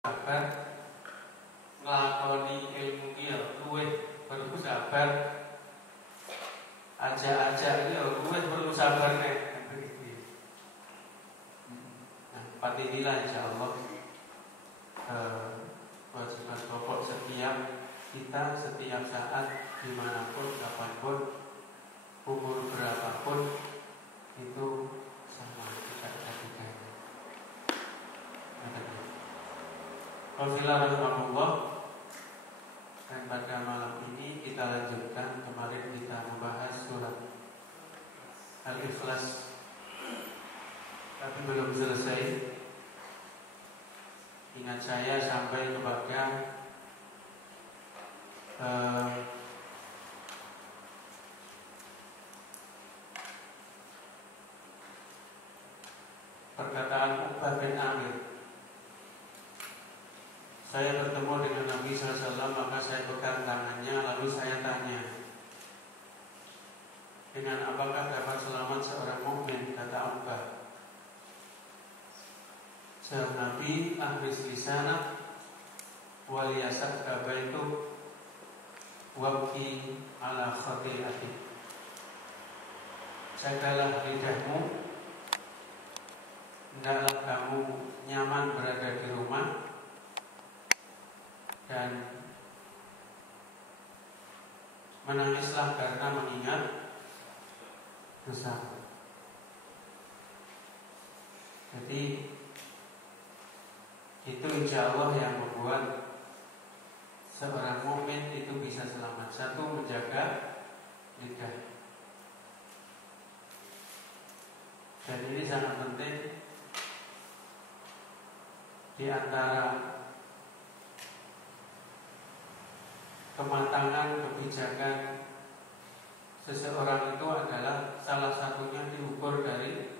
sabar nglakoni ilmu ki ya luwih perlu sabar, aja-aja iki ya luwih perlu sabar nek begitu. Nah, empat inilah insyaallah kewajiban pokok setiap kita setiap saat dimanapun, kapanpun, umur berapapun itu sama, tidak ada bedanya. Rahimahullah. Dan pada malam ini kita lanjutkan. Kemarin kita membahas surat Al-Ikhlas, tapi belum selesai. Ingat saya sampai kepada perkataan Uqbah bin Amir. Saya bertemu dengan Nabi SAW, maka saya pegang tangannya, lalu saya tanya, dengan apakah dapat selamat seorang mukmin? Kata Uqbah, jawab Nabi, ahris lisanak waliyasak kabaitu wabki ala khati'atik. Jagalah lidahmu, hendaklah kamu nyaman berada di rumah, dan menangislah karena mengingat dosa. Jadi itu insya Allah yang membuat seorang mukmin itu bisa selamat. Satu, menjaga lidah. Dan ini sangat penting di antara kematangan kebijakan seseorang itu adalah salah satunya diukur dari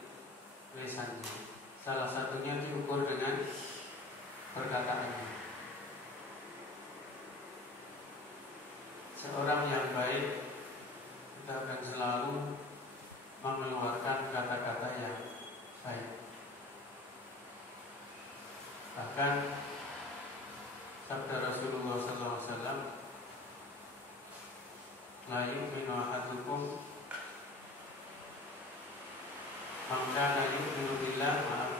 lisannya, salah satunya diukur dengan perkataannya. Seorang yang baik itu akan selalu mengeluarkan kata-kata yang baik. Bahkan sabda Rasulullah SAW, la yu'minu ahadukum man kana yu'minu billahi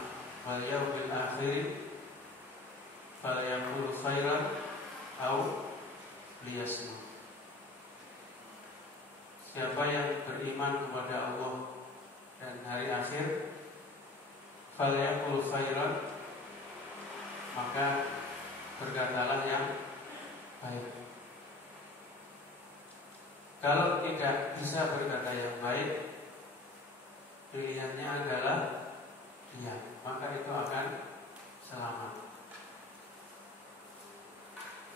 wal yawmil akhir falyaqul khairan aw liyasmut. Siapa yang beriman kepada Allah dan hari akhir, falyaqul khairan, maka berkatalah yang baik. Kalau tidak bisa berkata yang baik, pilihannya adalah diam, maka itu akan selamat.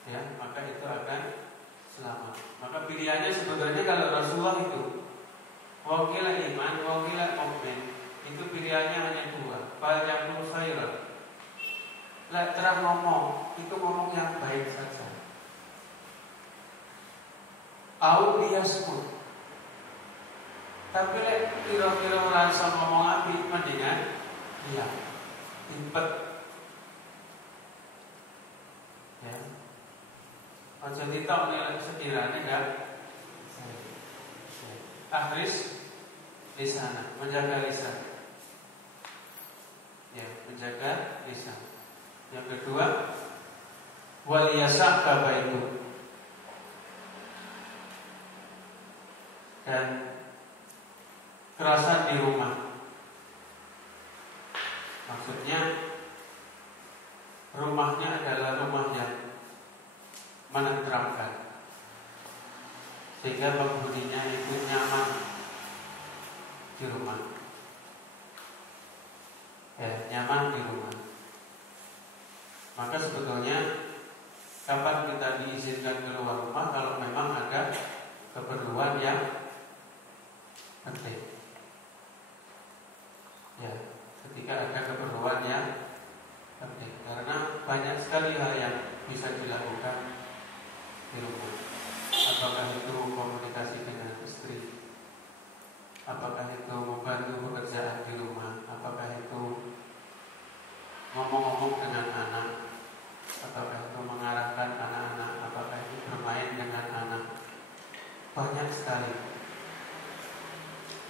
Ya, maka itu akan selamat. Maka pilihannya sebetulnya kalau Rasulullah itu wakil iman, wakil mukmin, itu pilihannya hanya dua, falyaqul khairan. Lah terang ngomong, itu ngomong yang baik saja. Au liyasmut. Tapi lek kira-kira merasa ngomong api, mendingan diam, impet. Ya. Aja ditok nek sekiranya enggak. Ahris lisan, menjaga lisan. Ya, menjaga lisan. Yang kedua, waliyasak kabaitu. Dan kerasan di rumah, maksudnya rumahnya adalah rumah yang menenteramkan, sehingga penghuninya itu nyaman di rumah. Ya, nyaman di rumah. Maka sebetulnya kapan kita diizinkan keluar rumah? Kalau memang ada keperluan yang penting. Ya, ketika ada keperluan yang penting, karena banyak sekali hal yang bisa dilakukan di rumah. Apakah itu komunikasi dengan istri, apakah itu membantu pekerjaan di rumah, apakah itu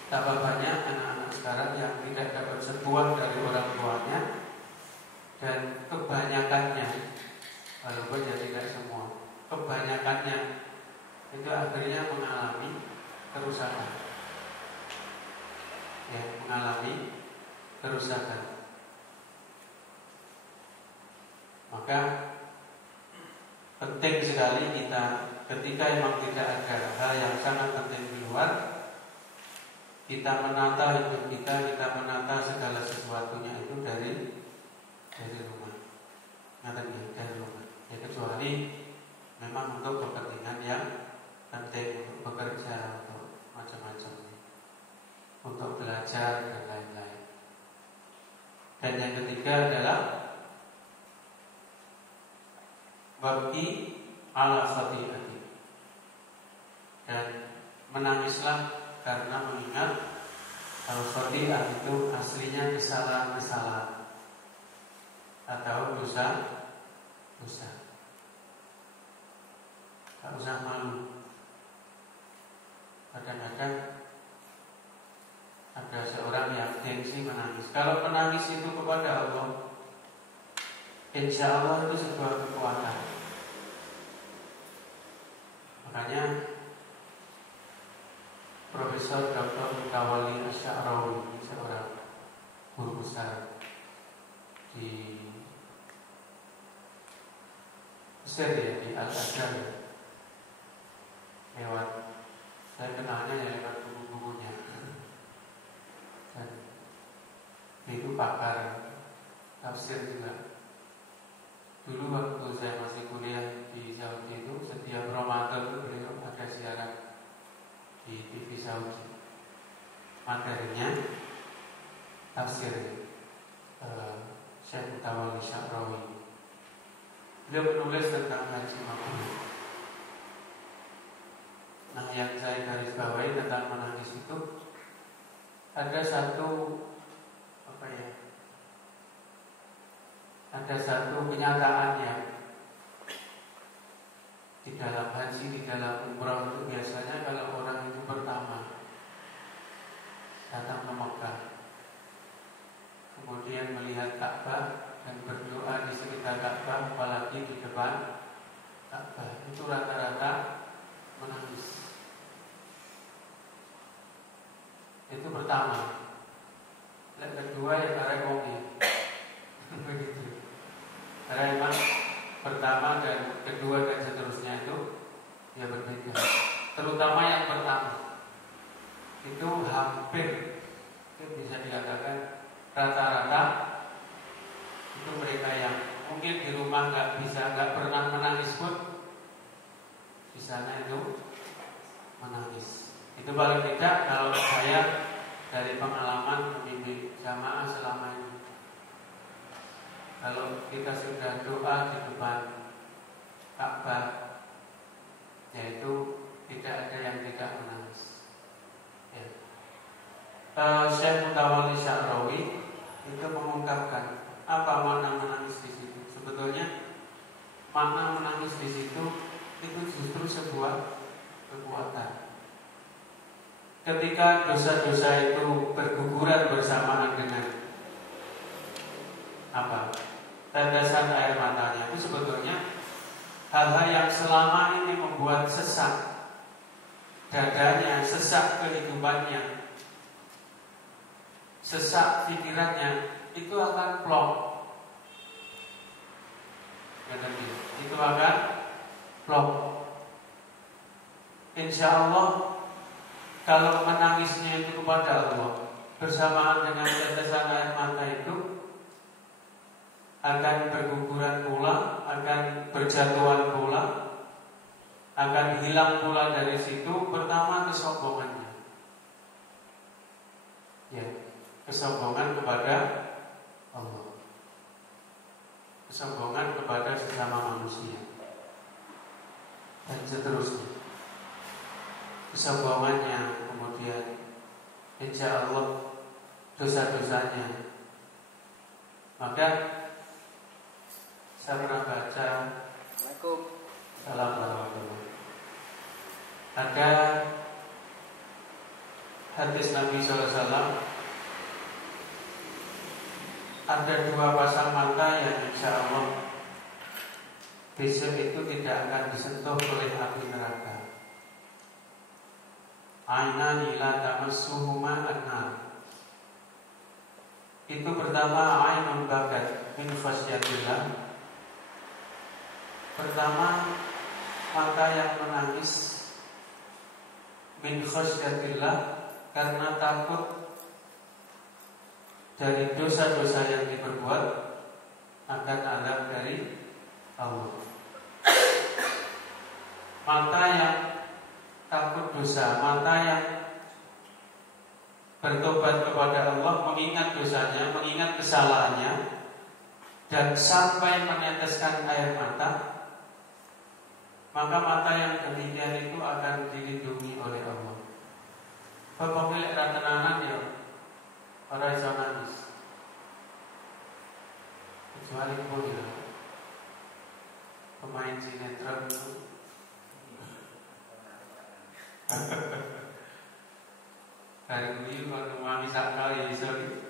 Tambah banyak anak-anak sekarang yang tidak dapat sentuhan dari orang tuanya, dan kebanyakannya, walaupun ya tidak semua, kebanyakannya itu akhirnya mengalami kerusakan. Ya, mengalami kerusakan. Maka penting sekali kita ketika memang tidak ada hal yang sangat penting di luar, kita menata hidup kita menata segala sesuatunya itu dari rumah. Dari rumah. Ya, kecuali memang untuk kepentingan yang penting, untuk bekerja, untuk macam-macam, untuk belajar dan lain-lain. Dan yang ketiga adalah wabki ala khati'ati, dan menangislah karena mengingat al-khati'ah itu aslinya kesalahan-kesalahan atau dosa. Tak usah malu. Kadang-kadang ada seorang yang gengsi menangis. Kalau menangis itu kepada Allah, insya Allah itu sebuah kekuatan. Makanya Profesor Dr. Mutawalli Asy'arawi, seorang guru besar di Mesir, ya, di Al-Azhar, ya. Saya kenalnya ya lewat buku-bukunya, dan itu pakar tafsir juga. Dulu waktu saya masih kuliah di Saudi itu, setiap Ramadan itu beliau ada siaran di TV Saudi. Materinya tafsir Syekh Mutawalli Asy'arawi. Beliau menulis tentang haji mabrur. Nah, yang saya garis bawahi tentang menangis itu ada satu kenyataan yang di dalam haji, di dalam umrah itu biasanya kalau orang itu pertama datang ke Mekah, kemudian melihat Ka'bah dan berdoa di sekitar Ka'bah, apalagi di depan Ka'bah, itu rata-rata menangis. Itu pertama. Dan kedua ya karena wongnya. Begitu. Karena memang pertama dan kedua dan seterusnya itu ya berbeda. Terutama yang pertama itu hampir, itu bisa dikatakan rata-rata itu mereka yang mungkin di rumah nggak pernah menangis pun di sana itu menangis. Itu paling tidak kalau saya dari pengalaman membimbing jamaah selama ini, kalau kita sudah doa di depan Ka'bah, yaitu tidak ada yang tidak menangis. Ya. Syekh Mutawalli Asy'arawi itu mengungkapkan apa makna menangis di situ. Sebetulnya makna menangis di situ itu justru sebuah kekuatan. Ketika dosa-dosa itu berguguran bersamaan dengan tetesan air matanya, itu sebetulnya hal-hal yang selama ini membuat sesak dadanya, sesak kehidupannya, sesak pikirannya, itu akan plong. Itu akan plong. Insya Allah kalau menangisnya itu kepada Allah bersamaan dengan tetesan air mata itu akan berguguran pula, akan berjatuhan pula, akan hilang pula dari situ. Pertama kesombongannya, ya, kesombongan kepada Allah, kesombongan kepada sesama manusia, dan seterusnya. Kesombongannya, kemudian insya Allah dosa-dosanya. Maka saya pernah baca, Assalamualaikum, ada hadis Nabi SAW, ada dua pasang mata yang insya Allah besok itu tidak akan disentuh oleh api neraka. Ainani la tamassuhuma an-nar. Itu pertama ainun bakat min khasyatillah. Pertama, mata yang menangis min khasyatillah karena takut dari dosa-dosa yang diperbuat akan azab dari Allah. Mata yang takut dosa, mata yang bertobat kepada Allah, mengingat dosanya, mengingat kesalahannya, dan sampai meneteskan air mata, maka mata yang demikian itu akan dilindungi oleh Allah. Bapak milik ratenanan ya, orang iso nangis, kecuali pun ya pemain sinetron itu. Dari dulu kalau mami sakali sorry.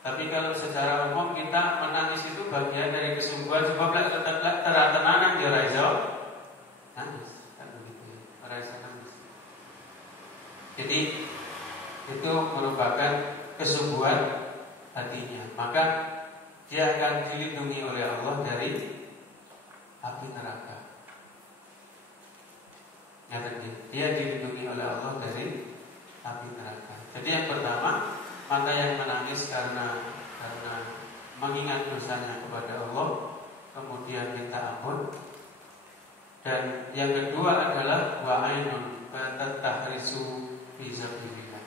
Tapi kalau secara umum kita menangis itu bagian dari kesungguhan. Sebab teratenanan dia raiso nangis, kan begitu. Raiso nangis. Jadi itu merupakan kesungguhan hatinya. Maka dia akan dilindungi oleh Allah dari api neraka. Dia dilindungi oleh Allah dari api neraka. Jadi yang pertama, mata yang menangis karena mengingat dosanya kepada Allah, kemudian minta ampun. Dan yang kedua adalah wa ainun tatahrisu fi sabilillah.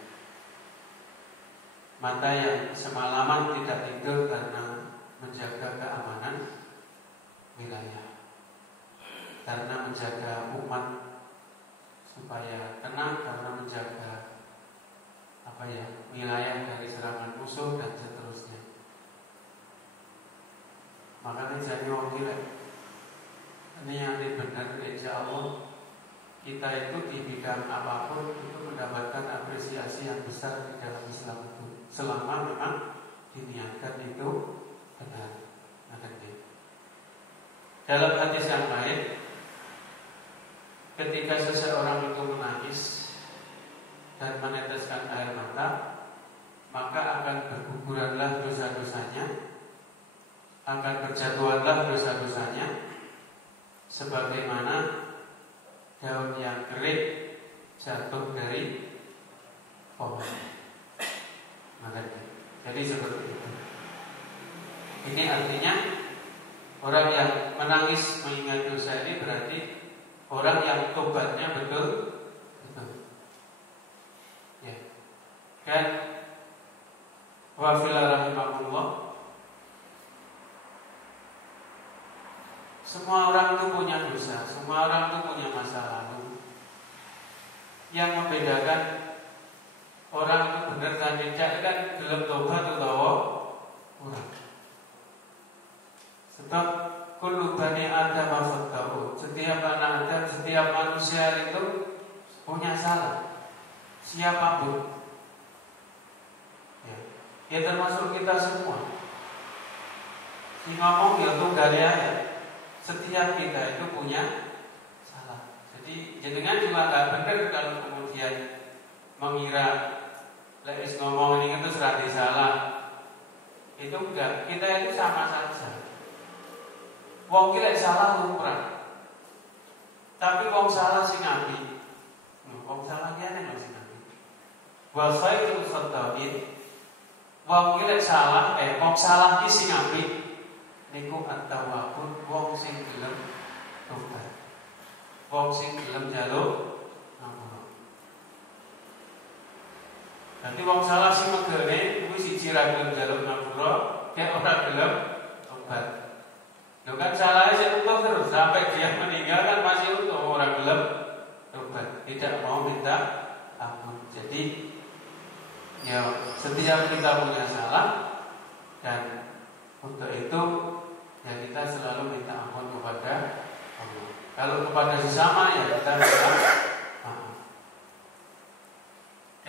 Mata yang semalaman tidak tidur karena menjaga keamanan wilayah, karena menjaga umat supaya tenang, karena menjaga wilayah dari serangan musuh dan seterusnya. Maka jadi orang gila. Ini yang benar, insya Allah kita itu di bidang apapun itu mendapatkan apresiasi yang besar di dalam Islam itu, selama memang diniatkan itu benar. Dalam hadis yang lain, ketika seseorang itu menangis dan meneteskan air mata, maka akan berguguranlah dosa-dosanya, akan berjatuhanlah dosa-dosanya, sebagaimana daun yang kering jatuh dari pohon. Jadi seperti itu. Ini artinya orang yang menangis mengingat dosa ini berarti orang yang tobatnya betul. Ya. Dan wa fil rahimahullah, semua orang itu punya dosa, semua orang itu punya masa lalu. Yang membedakan orang itu benar dan tidak kan belum tobat utawa orang. Sebab kullu bani Adam khata'un. Setiap anak Adam, setiap manusia itu punya salah. Siapapun. Ya termasuk kita semua. Si ngomong ya tunggal ya. Setiap kita itu punya salah. Jadi jenengan juga gak benar kalau kemudian mengira lek ngomong ini itu serati salah. Itu enggak, kita itu sama saja. Wong ki lek salah lumrah. Tapi wong salah sing apik. Wong salah ki ana sing apik. Wa khairul khata'in. Wong ki lek salah, wong salah ki sing apik. Niku at-tawwabun, wong sing gelem tobat. Wong sing gelem njaluk ampun. Nanti wong salah sing megene kuwi siji ra gelem njaluk ngapura, kek ora gelem tobat. Lho kan salahnya sing utuh terus sampai dia meninggal kan masih utuh, ora gelem tobat, tidak mau minta ampun. Jadi ya setiap kita punya salah, dan untuk itu ya kita selalu minta ampun kepada Allah. Kalau kepada sesama ya kita minta maaf.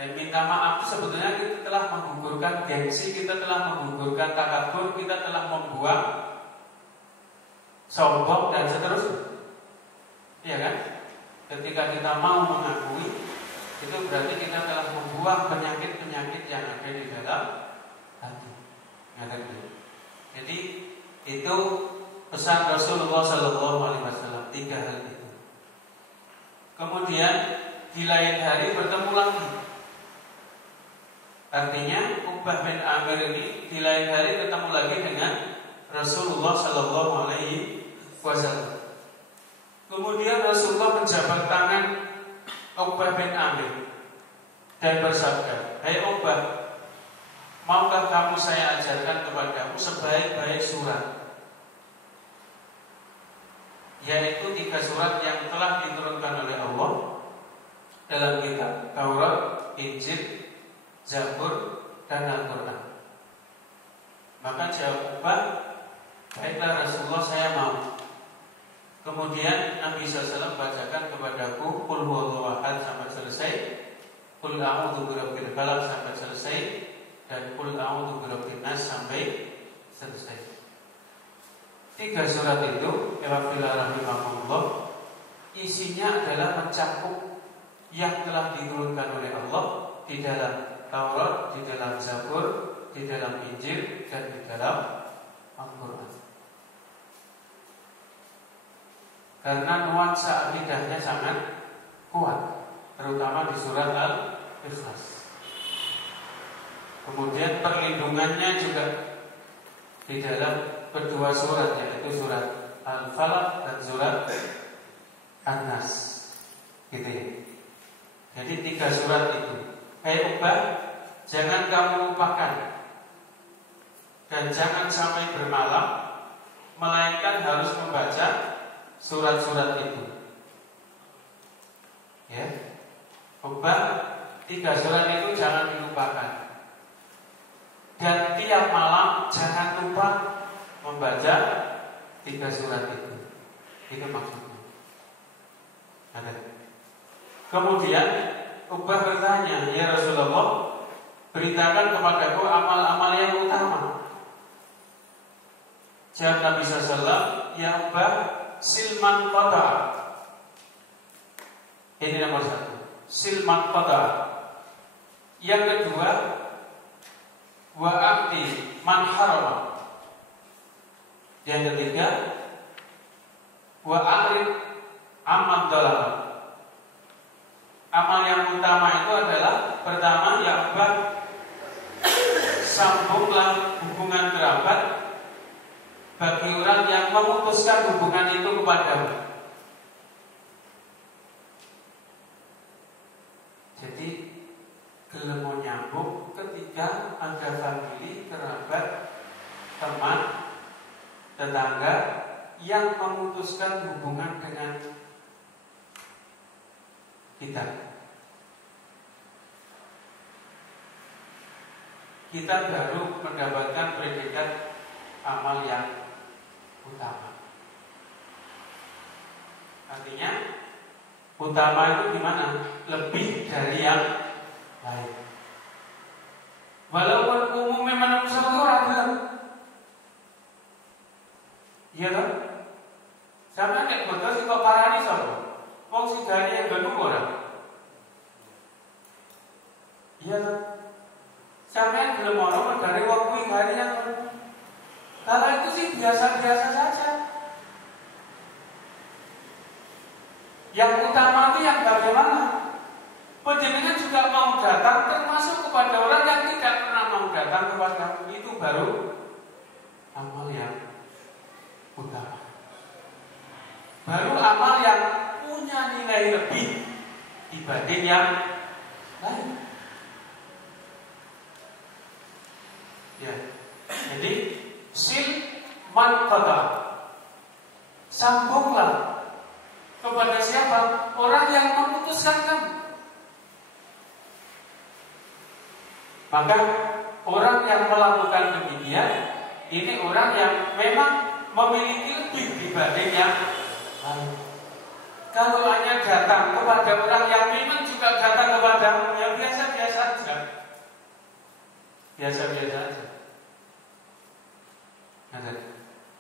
Dan minta maaf itu sebetulnya kita telah menggugurkan gengsi, kita telah menggugurkan takabur, kita telah membuang sombong dan seterusnya. Iya kan? Ketika kita mau mengakui, itu berarti kita telah membuang penyakit-penyakit yang ada di dalam hati. Jadi itu pesan Rasulullah SAW, 3 hal itu. Kemudian di lain hari bertemu lagi. Artinya Uqbah bin Amir ini di lain hari ketemu lagi dengan Rasulullah SAW. Kemudian Rasulullah menjabat tangan Uqbah bin Amir dan bersabda, "Hai Uqbah, maukah kamu saya ajarkan kepadamu sebaik-baik surat, yaitu 3 surat yang telah diturunkan oleh Allah dalam kitab Taurat, Injil, Zabur, dan Al-Quran." Maka jawab Uqbah, "Baiklah Rasulullah, saya mau." Kemudian Nabi SAW bacakan kepadaku Qul huwallahu ahad sampai selesai, Qul a'udzu birabbil falaq sampai selesai, dan Qul a'udzu birabbin nas sampai selesai. 3 surat itu, rahimahullah, isinya adalah mencakup yang telah diturunkan oleh Allah di dalam Taurat, di dalam Zabur, di dalam Injil, dan di dalam Al-Quran. Karena nuansa akidahnya sangat kuat, terutama di surat Al-Ikhlas. Kemudian perlindungannya juga di dalam kedua surat, yaitu surat Al-Falaq dan surat An-Nas. Gitu ya. Jadi 3 surat itu. Hai Uqbah, jangan kamu lupakan dan jangan sampai bermalam, melainkan harus membaca surat-surat itu. Ya, Uqbah, 3 surat itu jangan dilupakan. Dan tiap malam jangan lupa membaca 3 surat itu. Itu maksudnya. Ada. Kemudian Uqbah bertanya, "Ya Rasulullah, beritakan kepadaku amal-amal yang utama." Jawab Nabi SAW, "Ya Uqbah, silman qata." Ini nomor 1, silman qata. Yang kedua, wa'ati man harama. Yang ketiga, wa'arid amman dalama. Amal yang utama itu adalah pertama, ya Uqbah, sambunglah hubungan kerabat bagi orang yang memutuskan hubungan itu kepadamu. Jadi gelem mau nyambung ketika ada famili, kerabat, teman, tetangga yang memutuskan hubungan dengan kita. Kita baru mendapatkan predikat amal yang utama. Artinya utama itu gimana? Lebih dari yang lain. Walaupun umumnya manusia itu ada, iya kan? Sama kayak betul sih kok parani sama. Wong sigane yang ganu ora. Iya kan? Sampeyan belum ono dari wong kuwi gane yang. Kalau itu sih biasa-biasa saja. Yang utama itu yang bagaimana? Penjenengan juga mau datang, termasuk kepada orang yang tidak pernah mau datang kepada kamu, itu baru amal yang utama. Baru amal yang punya nilai lebih dibanding yang lain. Ya, jadi sil man qata, sambunglah kepada siapa? Orang yang memutuskan kamu. Maka orang yang melakukan demikian, ini orang yang memang memiliki lebih dibanding yang lain. Kalau hanya datang kepada orang yang memang juga datang kepadamu, yang biasa-biasa saja. Biasa-biasa saja.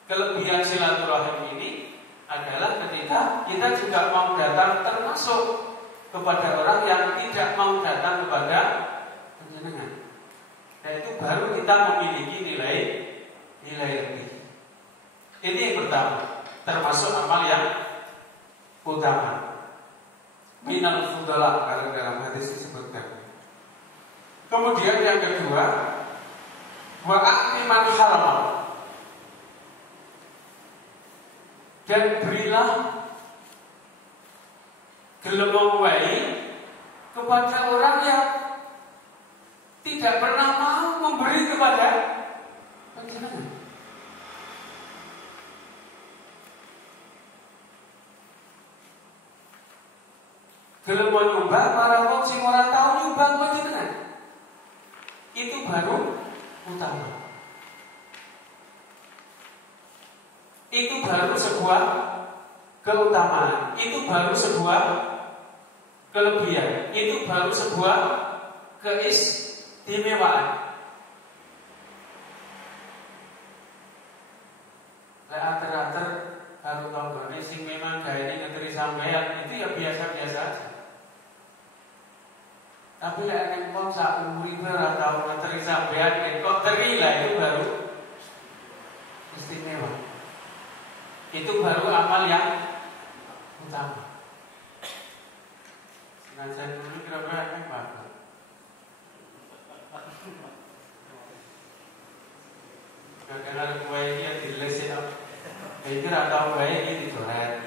Kelebihan silaturahim ini adalah ketika kita juga mau datang termasuk kepada orang yang tidak mau datang kepada panjenengan. Dan itu baru kita memiliki nilai lebih. Ini yang pertama, termasuk amal yang utama. Minal fudala kalau dalam hadis disebutkan. Kemudian yang kedua, wa aqliman haram. Dan berilah gelem wae kepada orang yang tidak pernah mau memberi kepada panjenengan. Gelem nyumbang para wong sing ora tau nyumbang panjenengan. Itu baru utama. Itu baru sebuah keutamaan. Itu baru sebuah kelebihan. Itu baru sebuah keistimewaan. Ater-ater kalau tanggane sing memang gawe ngeteri sampean itu ya biasa-biasa aja. Tapi lek nek wong sak umure ora tau ngeteri sampean kok teri lah itu baru istimewa. Itu baru amal yang utama. Sengaja dulu kira-kira apa? Kadang-kadang gue ini dilesin apa? Pikir atau gue ini dicoret.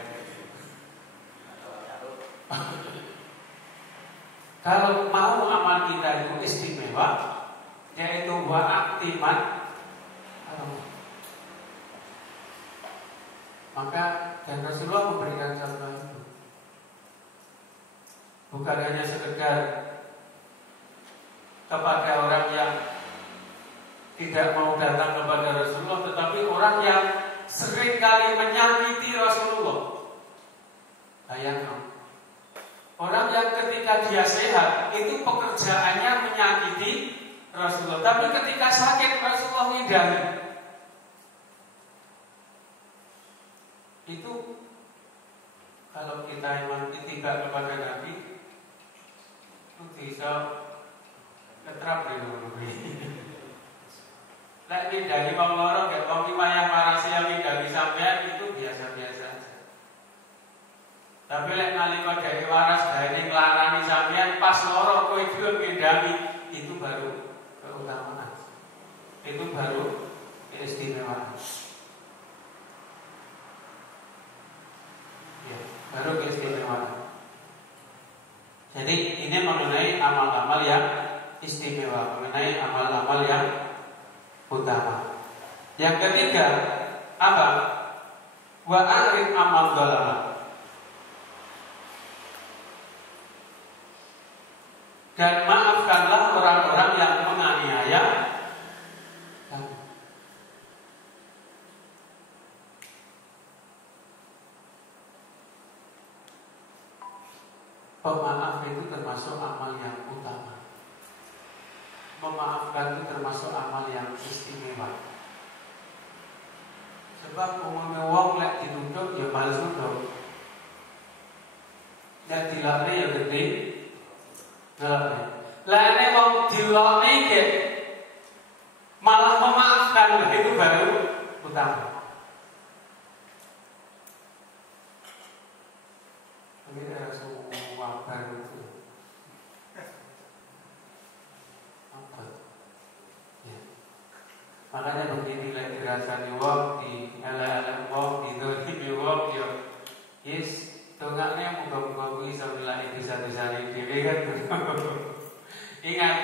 Kalau mau amal kita itu istimewa, yaitu wa'aktiman, maka dan Rasulullah memberikan contoh itu. Bukan hanya sekedar kepada orang yang tidak mau datang kepada Rasulullah, tetapi orang yang sering kali menyakiti Rasulullah. Bayangkan, orang yang ketika dia sehat itu pekerjaannya menyakiti Rasulullah, tapi ketika sakit Rasulullah ngindari. Itu kalau kita iman tidak kepada Nabi itu bisa ketrap di rumah. Lek dari wong loro gak wong limayah marasi yang dari sampean itu biasa-biasa aja. Tapi lek nalika dari waras dari nglarani sampean pas loro kowe gelem ngendami itu baru keutamaan. Itu baru keistimewaan. Ya, baru keistimewaan. Jadi ini mengenai amal-amal yang istimewa, mengenai amal-amal yang utama. Yang ketiga apa? Wa a'rid amal dzalama. Dan maafkanlah orang-orang yang menganiaya kamu. Pemaaf itu termasuk amal yang utama. Memaafkan itu termasuk amal yang istimewa. Sebab umumnya wong lek dituntut ya balas nuntut. Lek dilakne ya gede ngelakne. Lek nek wong dilakne ke malah memaafkan itu baru utama. Ini ada semua baru itu. Makanya begini lek dirasani wong di ala-ala wong di dolimi wong yo yes dongakne muga-muga kuwi iso nilai bisa-bisane dhewe kan. Ingat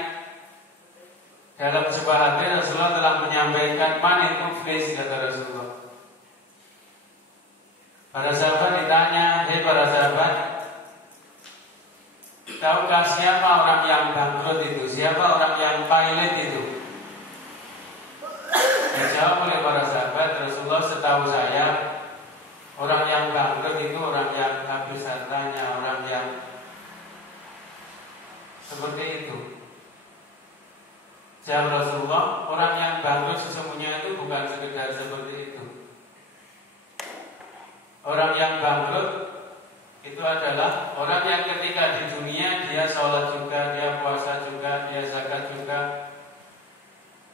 dalam sebuah hadis Rasulullah telah menyampaikan man muflis kata Rasulullah. Para sahabat ditanya, "Hei para sahabat, tahukah siapa orang yang bangkrut itu? Siapa orang yang pailit itu?" Dijawab oleh para sahabat, Rasulullah, setahu saya orang yang bangkrut itu orang yang habis Jawab Rasulullah, orang yang bangkrut sesungguhnya itu bukan sekedar seperti itu. Orang yang bangkrut itu adalah orang yang ketika di dunia dia sholat juga, dia puasa juga, dia zakat juga,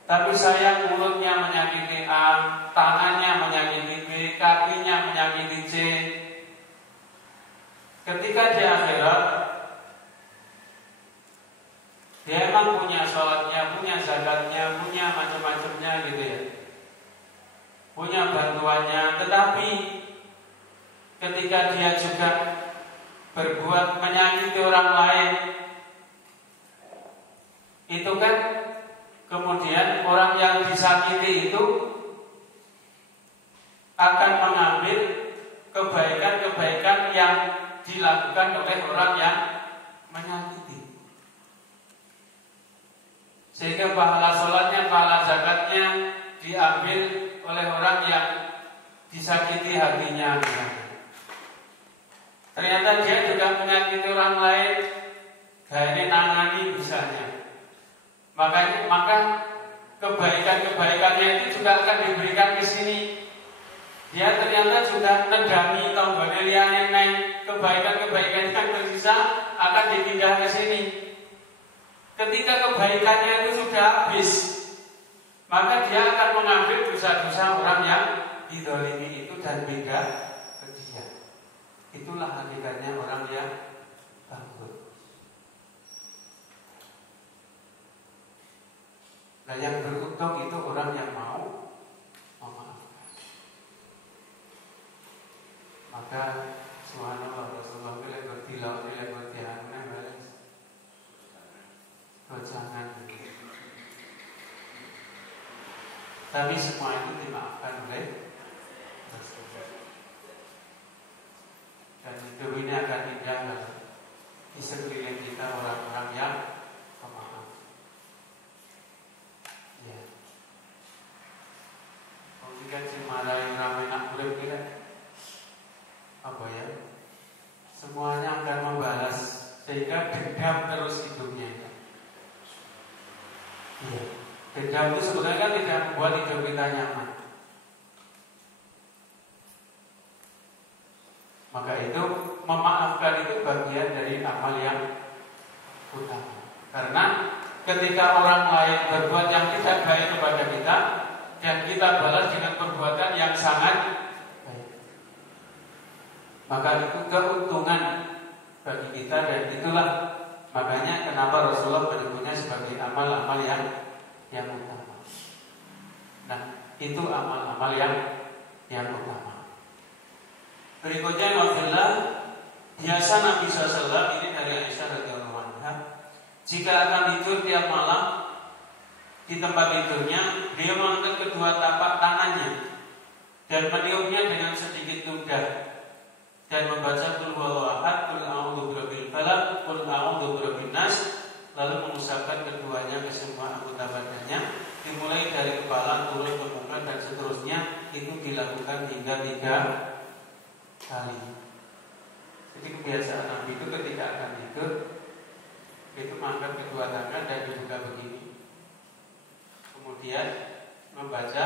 tapi sayang mulutnya menyakiti A, tangannya menyakiti B, kakinya menyakiti C. Ketika di akhirat dia emang punya sholatnya, punya zakatnya, punya macam-macamnya gitu ya, punya bantuannya, tetapi ketika dia juga berbuat menyakiti orang lain, itu kan kemudian orang yang disakiti itu akan mengambil kebaikan-kebaikan yang dilakukan oleh orang yang menyakiti. Sehingga pahala sholatnya, pahala zakatnya diambil oleh orang yang disakiti hatinya. Ternyata dia juga menyakiti orang lain, gaya nangani bisanya. Maka kebaikan-kebaikannya itu juga akan diberikan ke sini. Dia ternyata juga nedami tanggane liyane naik, kebaikan-kebaikan yang tersisa akan dipindah ke sini. Ketika kebaikannya itu sudah habis, maka dia akan mengambil dosa-dosa orang yang dizalimi itu dan pindah ke dia. Itulah hakikatnya orang yang bangkrut. Nah, yang beruntung itu orang yang mau memaafkan. Maka subhanallah, Rasulullah bila berdilau, bila berdihan, jangan. Tapi semua itu dimaafkan oleh Rasulullah. Dan hidup ini akan indah di sekeliling kita orang-orang yang pemaaf. Ya. Kalau kita dimarahin ramai nak urip kita, apa ya? Semuanya akan membalas sehingga dendam terus hidupnya. Ya. Dendam itu sebenarnya kan tidak membuat hidup kita nyaman. Maka itu memaafkan itu bagian dari amal yang utama. Karena ketika orang lain berbuat yang tidak baik kepada kita dan kita balas dengan perbuatan yang sangat baik, maka itu keuntungan bagi kita, dan itulah makanya kenapa Rasulullah menyebutnya sebagai amal-amal yang utama. Nah, itu amal-amal yang utama. Berikutnya wafillah, biasa Nabi SAW ini dari Aisyah radhiyallahu anha, jika akan tidur tiap malam di tempat tidurnya, beliau mengangkat kedua tapak tangannya dan meniupnya dengan sedikit ludah dan membaca qul huwallahu ahad, qul a'udzu birabbil falaq, qul a'udzu birabbin nas, lalu mengusapkan keduanya ke semua anggota badannya, dimulai dari kepala turun ke muka dan seterusnya. Itu dilakukan hingga 3 kali. Jadi kebiasaan Nabi itu ketika akan tidur itu mengangkat kedua tangan dan dibuka begini, kemudian membaca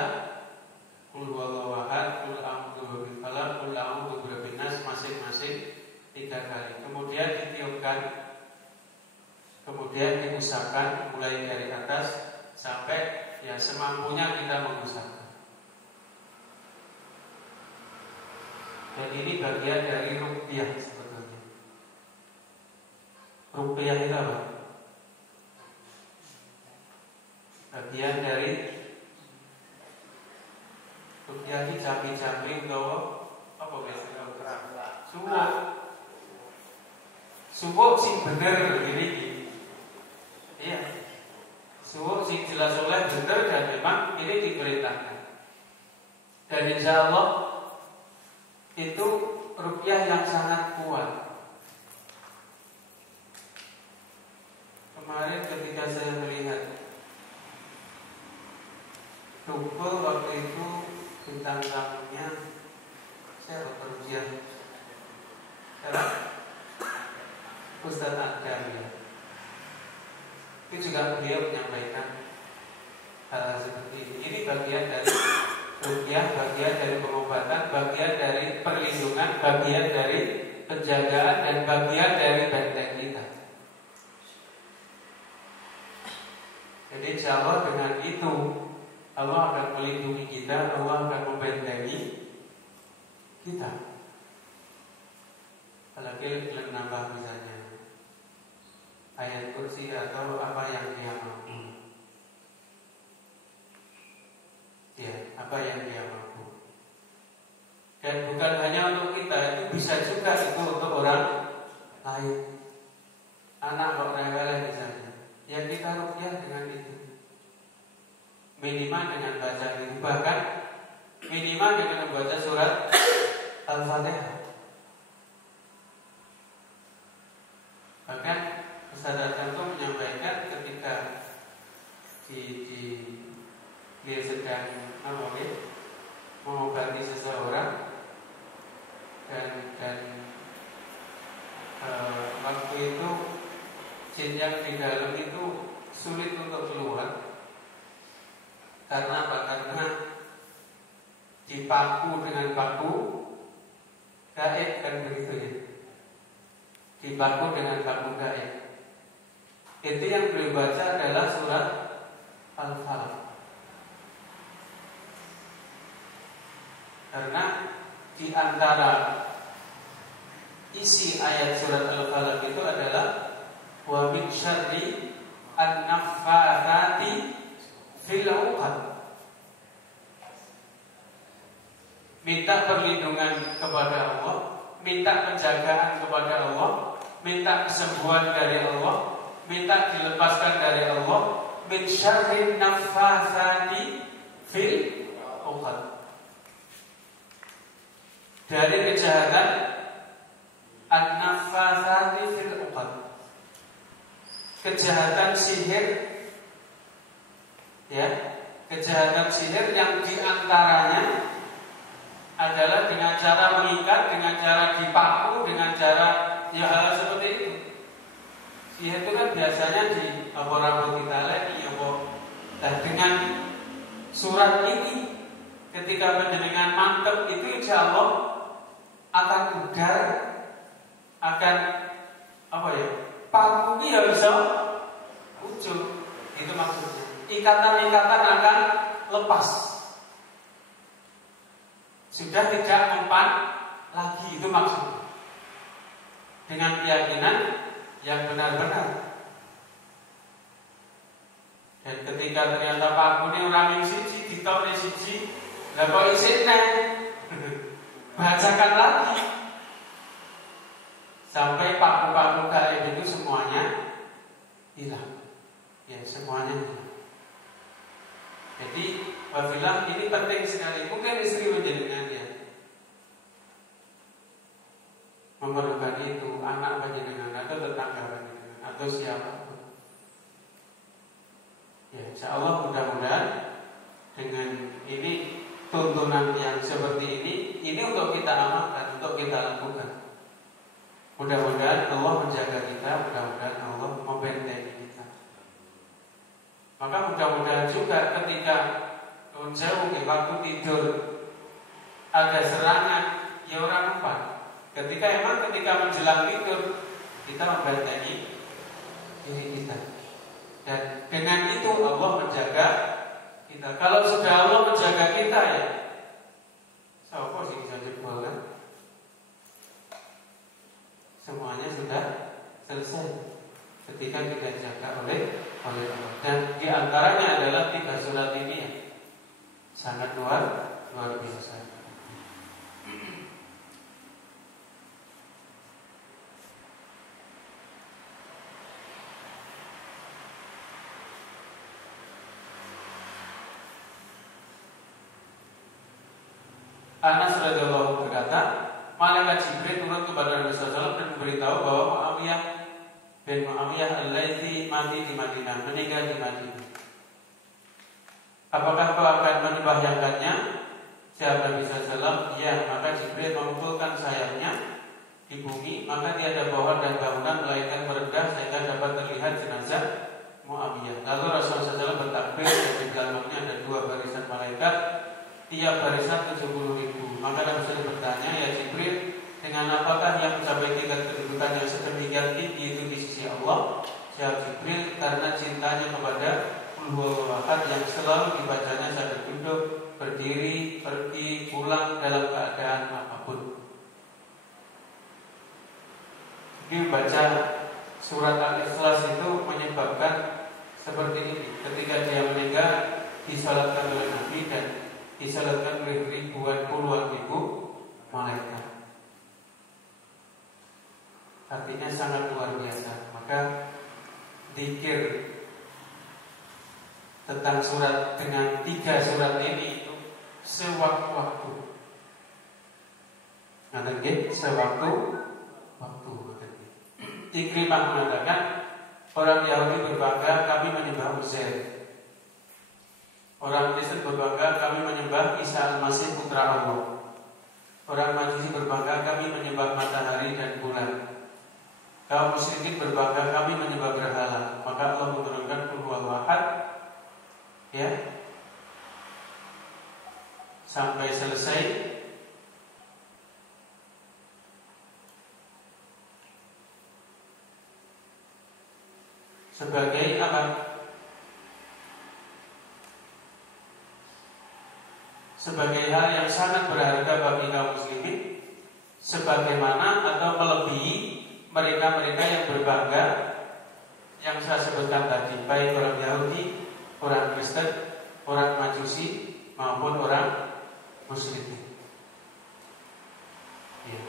qul huwallahu ahad, qul a'udzu birabbil falaq, qul a'udzu birabbin nas masing-masing 3 kali. Kemudian ditiupkan, kemudian diusapkan mulai dari atas sampai ya semampunya kita mengusapkan. Dan ini bagian dari ruqyah sebetulnya. Ruqyah itu apa? Bagian dari ruqyah ini jampi-jampi utawa apa biasanya? Suwuk. Suwuk sing bener begini. Iya. Suwuk sing jelas oleh bener dan memang ini diperintahkan. Dan insya Allah itu ruqyah yang sangat kuat. Kemarin ketika saya melihat Tumpul waktu itu bintang tamunya saya berujian Ustaz Adam ya. Itu juga beliau menyampaikan hal seperti ini. Ini bagian dari ruqyah, bagian dari pengobatan, bagian dari perlindungan, bagian dari penjagaan, dan bagian dari benteng kita. Jadi insya Allah dengan itu Allah akan melindungi kita, Allah akan membentengi kita. Apalagi menambah misalnya ayat kursi atau apa yang dia mampu. Ya, apa yang dia mampu. Dan bukan hanya untuk kita, itu bisa juga itu untuk orang lain. Anak kok rewel misalnya, ya kita ruqyah dengan itu. Minimal dengan baca itu, bahkan minimal dengan membaca surat Al-Fatihah. Bahkan Ustaz Arkanto menyampaikan ketika dia sedang mengobati seseorang dan waktu itu jin yang di dalam itu sulit untuk keluar. Karena apa? Karena dipaku dengan paku gaib, kan begitu ya. Dipaku dengan paku gaib. Itu yang beliau baca adalah surat Al-Falaq. Karena di antara isi ayat surat Al-Falaq itu adalah wa min syarri an-naffatsati fil 'uqad. Minta perlindungan kepada Allah, minta penjagaan kepada Allah, minta kesembuhan dari Allah, minta dilepaskan dari Allah. Min syarri naffatsati fil 'uqad. Dari kejahatan an-naffatsati fil 'uqad. Kejahatan sihir, ya, kejahatan sihir yang diantaranya adalah dengan cara mengikat, dengan cara dipaku, dengan cara ya hal seperti itu. Sihir itu kan biasanya di rambut kita lagi, ya kok. Nah, dengan surat ini, ketika penjenengan mantep itu insya Allah akan udar, akan apa ya? Paku ini ya bisa ujung. Itu maksudnya. Ikatan-ikatan akan lepas. Sudah tidak mempan lagi, itu maksudnya. Dengan keyakinan yang benar-benar. Dan ketika ternyata paku ini orang yang siji, ditolak siji, lah kok isin bacakan lagi sampai paku-paku gaib itu semuanya hilang. Ya, semuanya hilang. Jadi wafilah ini penting sekali. Mungkin istri menjadikan dia memerlukan itu, anak panjenengan atau tetangga panjenengan atau siapapun. Ya, insya Allah mudah-mudahan dengan ini tuntunan yang seperti ini untuk kita amalkan, untuk kita lakukan. Mudah-mudahan Allah menjaga kita, mudah-mudahan Allah membentengi kita. Maka mudah-mudahan juga ketika jauh di waktu tidur ada serangan, ya orang lupa. Ketika menjelang tidur kita membentengi diri kita. Dan dengan itu Allah menjaga kita. Kalau sudah Allah menjaga kita, ya siapa sih bisa jebol kan? Semuanya sudah selesai ketika kita dijaga oleh Allah. Dan diantaranya adalah 3 surat ini ya, sangat luar biasa. Anas radhiyallahu berkata, malaikat Jibril turun kepada Nabi SAW dan memberitahu bahwa Muawiyah bin Muawiyah al-Laitsi mati di Madinah, meninggal di Madinah. Apakah kau akan menyembahyangkannya? Jawab Nabi SAW, ya. Maka Jibril mengumpulkan sayapnya di bumi, maka tiada pohon dan bangunan melainkan merendah sehingga dapat terlihat jenazah Muawiyah. Lalu Rasulullah SAW bertakbir kafir dan di dalamnya ada 2 barisan malaikat, tiap barisan 70.000. Maka Rasul bertanya, ya Jibril, dengan apakah yang mencapai tingkat kedudukan yang sedemikian tinggi itu di sisi Allah? Jawab Jibril, karena cintanya kepada Qul Huwallahu Ahad yang selalu dibacanya sambil duduk, berdiri, pergi, pulang dalam keadaan apapun. Jadi baca surat Al-Ikhlas itu menyebabkan seperti ini. Ketika dia meninggal, disalatkan oleh Nabi dan disalatkan oleh ribuan puluhan ribu malaikat. Artinya sangat luar biasa. Maka zikir tentang surat dengan 3 surat ini itu sewaktu-waktu. Nanti sewaktu-waktu. Ikrimah mengatakan, orang Yahudi berbangga kami menyembah Uzair. Orang Kristen berbangga kami menyembah Isa Al-Masih putra Allah. Orang Majusi berbangga kami menyembah matahari dan bulan. Kaum musyrikin berbangga kami menyembah berhala. Maka Allah menurunkan Qul Huwallahu Ahad, ya, sampai selesai. Sebagai apa? Sebagai hal yang sangat berharga bagi kaum muslimin, sebagaimana atau melebihi mereka-mereka yang berbangga yang saya sebutkan tadi, baik orang Yahudi, orang Kristen, orang Majusi maupun orang Musyrikin. Ya.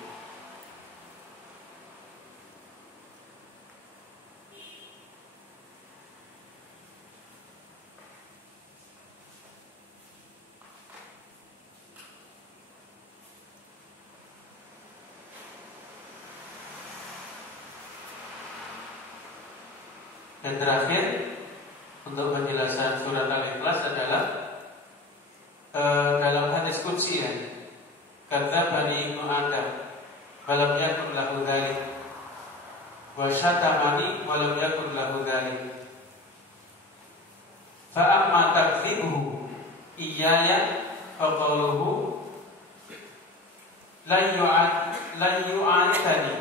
Dan terakhir untuk penjelasan surat Al-Ikhlas adalah dalam hadis qudsi, ya, kata Bani Ibnu Adam, walam yakun lahu dzalik, wa syatamani walam yakun lahu dzalik, fa amma takdzibuhu iyaya fa qawluhu la yu'adani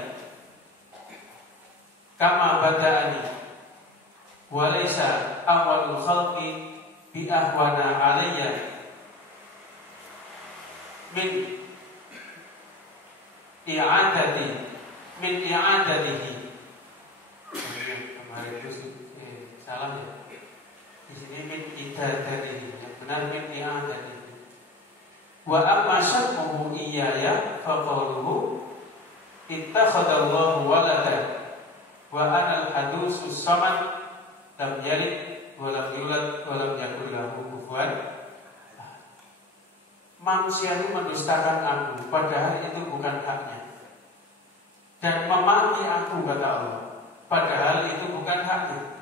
kama bada'ani walaysa awalul khalqi bi ahwana alayya min i'adatihi. Kemarin itu salah ya. Di sini min i'adatihi, yang benar min i'adatihi. Wa amma syarquhu iyaya fa qawluhu ittakhadallahu walada wa ana al-hadusus samad lam yalid wa lam yulad wa lam yakul lahu kufuwan. Manusia itu mendustakan aku, padahal itu bukan haknya, dan memaki aku, kata Allah, padahal itu bukan haknya.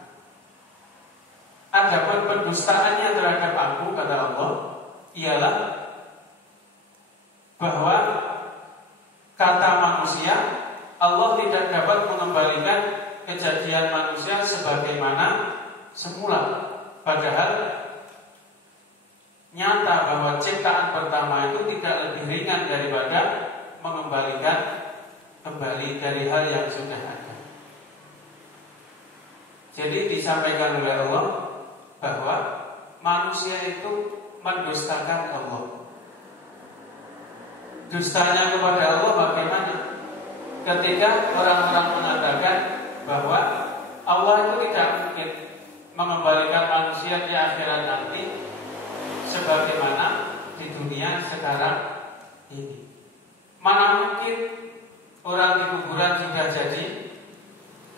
Adapun pendustaannya terhadap aku, kata Allah, ialah bahwa kata manusia, Allah tidak dapat mengembalikan kejadian manusia sebagaimana semula, padahal nyata bahwa ciptaan pertama itu tidak lebih ringan daripada mengembalikan kembali dari hal yang sudah ada. Jadi disampaikan oleh Allah bahwa manusia itu mendustakan Allah. Dustanya kepada Allah bagaimana? Ketika orang-orang mengatakan bahwa Allah itu tidak mungkin mengembalikan manusia di akhirat nanti sebagaimana di dunia sekarang ini. Mana mungkin orang di kuburan sudah jadi,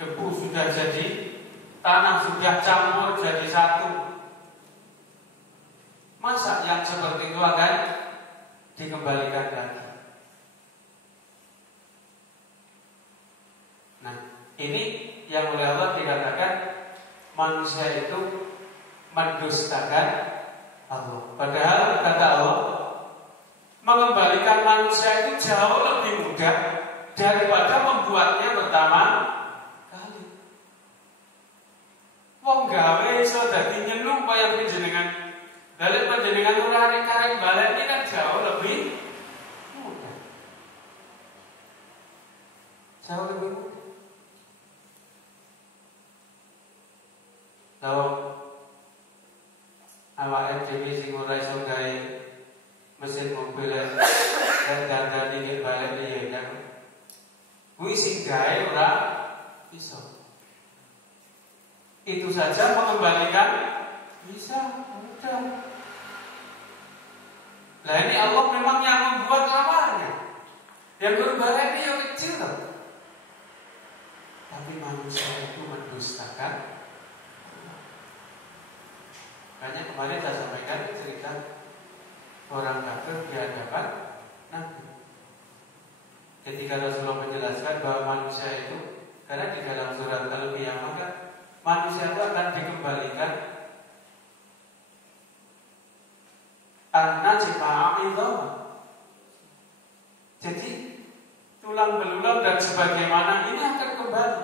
debu sudah jadi, tanah sudah campur jadi satu. Masa yang seperti itu akan dikembalikan lagi? Nah, ini yang oleh Allah dikatakan manusia itu mendustakan Allah. Padahal kata Allah, mengembalikan manusia itu jauh lebih mudah daripada membuatnya pertama kali. Wong gawe iso dadi nyenung kaya panjenengan. Dalem panjenengan ora arek-arek baleni kan jauh lebih mudah. Jauh lebih mudah. Lalu awake dhewe sing ora iso gawe mesin mobil dan dandani ke baleni ya kan. Kuwi sing gawe ora iso. Itu saja mengembalikan bisa mudah. Nah ini Allah memang yang membuat lawannya. Yang berbalik ini yang kecil loh. Tapi manusia itu mendustakan. Makanya kemarin saya sampaikan cerita orang kafir di hadapan Nabi. Ketika Rasulullah menjelaskan bahwa manusia itu, karena di dalam surat Al-Qiyamah kan manusia itu akan dikembalikan jadi tulang belulang dan sebagaimana ini akan kembali.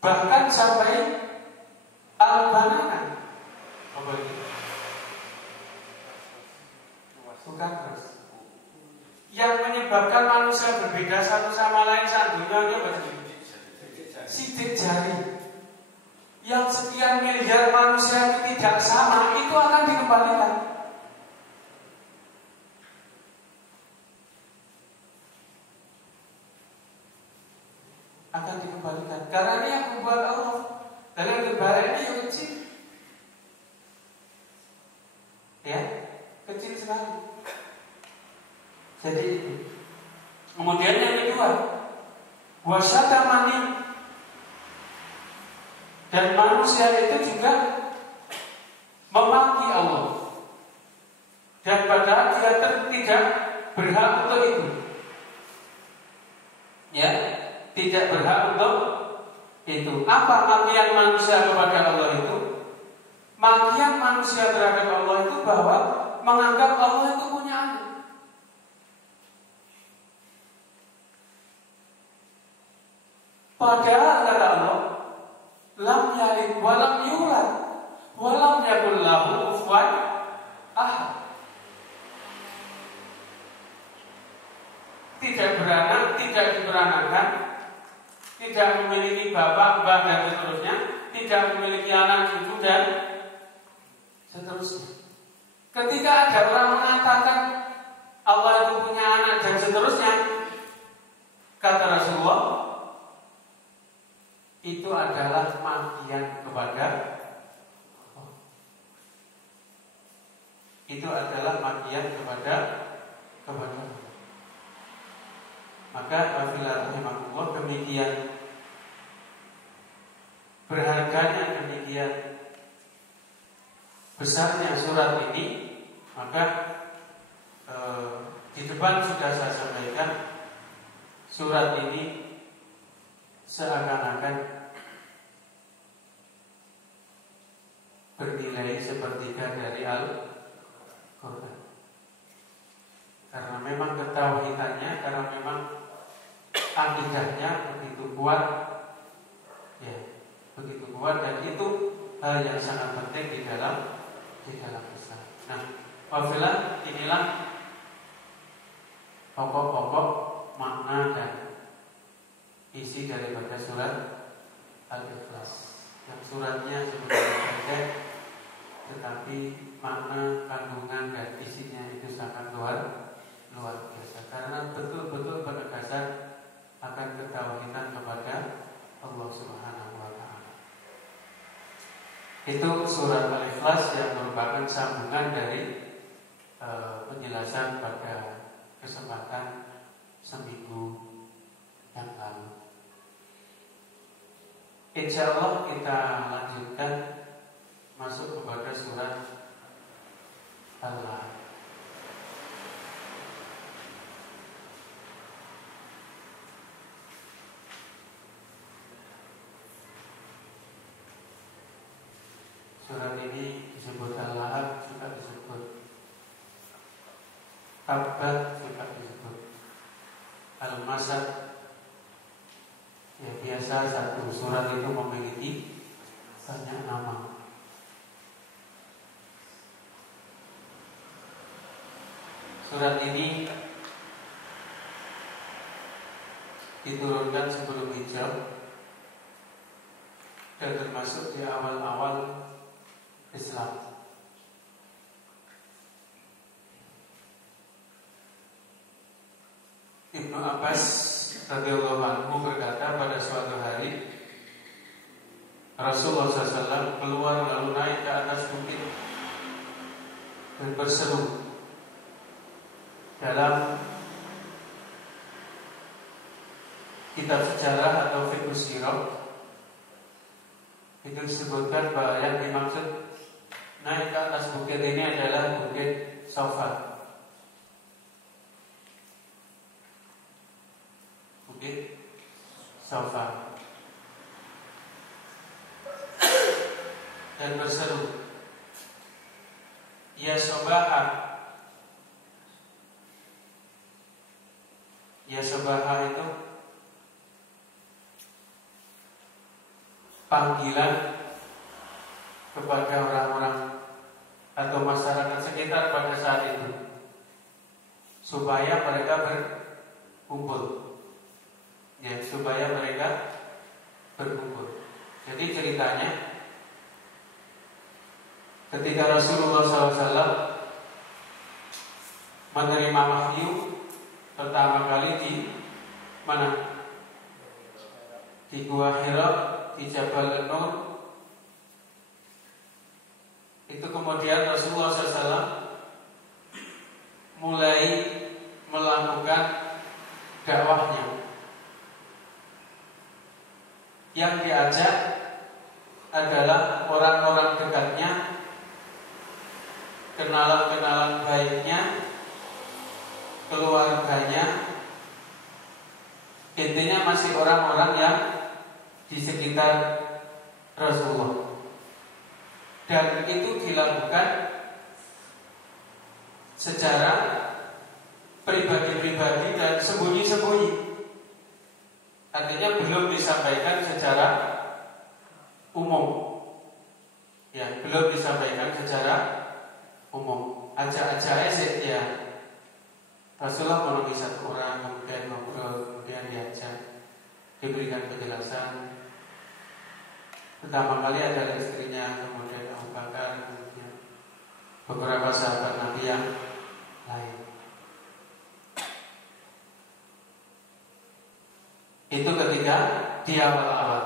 Bahkan sampai al-banana. Apa itu? Bukan terus. Yang menyebabkan manusia berbeda satu sama lain saat dunia itu sidik jari. Yang sekian miliar manusia itu tidak sama, itu akan dikembalikan. Akan dikembalikan. Karena ini yang membuat Allah. Dan yang berbalik ini yang kecil. Ya, kecil sekali. Jadi itu. Kemudian yang kedua, wasyatamani. Dan manusia itu juga memaki Allah. Dan padahal dia tidak berhak untuk itu. Ya, tidak berhak untuk itu. Apa makian manusia kepada Allah itu? Makian manusia terhadap Allah itu bahwa menganggap Allah itu punya anak. Padahal kata Allah, lam yalid wa lam yulad wa lam yakul lahu kufuwan ahad. Tidak beranak, tidak diberanakan, tidak memiliki bapak, mbah dan seterusnya, tidak memiliki anak, cucu dan seterusnya. Ketika ada orang mengatakan Allah itu punya anak dan seterusnya, kata Rasulullah, itu adalah makian kepada Allah. Itu adalah makian kepada Allah. Maka wabillahi rahimahullah, demikian berharganya, demikian besarnya surat ini. Maka di depan sudah saya sampaikan, surat ini seakan-akan bernilai sepertiga dari Al-Quran. Karena memang ketauhidannya, karena memang akidahnya begitu kuat, ya, begitu kuat, dan itu hal yang sangat penting di dalam Islam. Nah, wafilah, inilah pokok-pokok makna dan isi daripada surat Al-Ikhlas. Yang suratnya sebenarnya pendek, tetapi makna, kandungan dan isinya itu sangat luar biasa. Karena betul-betul penegasan akan ketauhidan kepada Allah Subhanahu wa Ta'ala. Itu surat Al-Ikhlas yang merupakan sambungan dari penjelasan pada kesempatan seminggu yang lalu. Insya Allah kita lanjutkan masuk kepada surat Al-Lahab. Surat ini disebut Al-Lahab, juga disebut Tabbat, juga disebut Al-Masad. Ya, biasa satu surat itu memiliki banyak nama. Surat ini diturunkan sebelum hijrah dan termasuk di awal-awal Islam. Ibnu Abbas radhiyallahu anhu berkata, pada suatu hari Rasulullah SAW keluar lalu naik ke atas bukit dan berseru. Dalam kitab sejarah atau fiqh sirah itu disebutkan bahwa yang dimaksud naik ke atas bukit ini adalah bukit Safa. Bukit Safa. Dan berseru, ya Sobaha. Ya Sobaha itu panggilan kepada orang-orang atau masyarakat sekitar pada saat itu supaya mereka berkumpul, ya, supaya mereka berkumpul. Jadi ceritanya, ketika Rasulullah SAW menerima wahyu pertama kali di mana? Di Gua Hira, di Jabal Nur. Itu kemudian Rasulullah SAW mulai melakukan dakwahnya. Yang diajak adalah orang-orang dekatnya, kenalan-kenalan baiknya, keluarganya, intinya masih orang-orang yang di sekitar Rasulullah. Dan itu dilakukan secara pribadi-pribadi dan sembunyi-sembunyi. Artinya belum disampaikan secara umum. Ya, belum disampaikan secara umum. Ajak-ajak esek ya. Rasulullah menemui satu orang, kemudian ngobrol, kemudian diajak, diberikan penjelasan. Pertama kali adalah istrinya, kemudian Abu Bakar, kemudian beberapa sahabat Nabi yang lain. Itu ketika di awal-awal.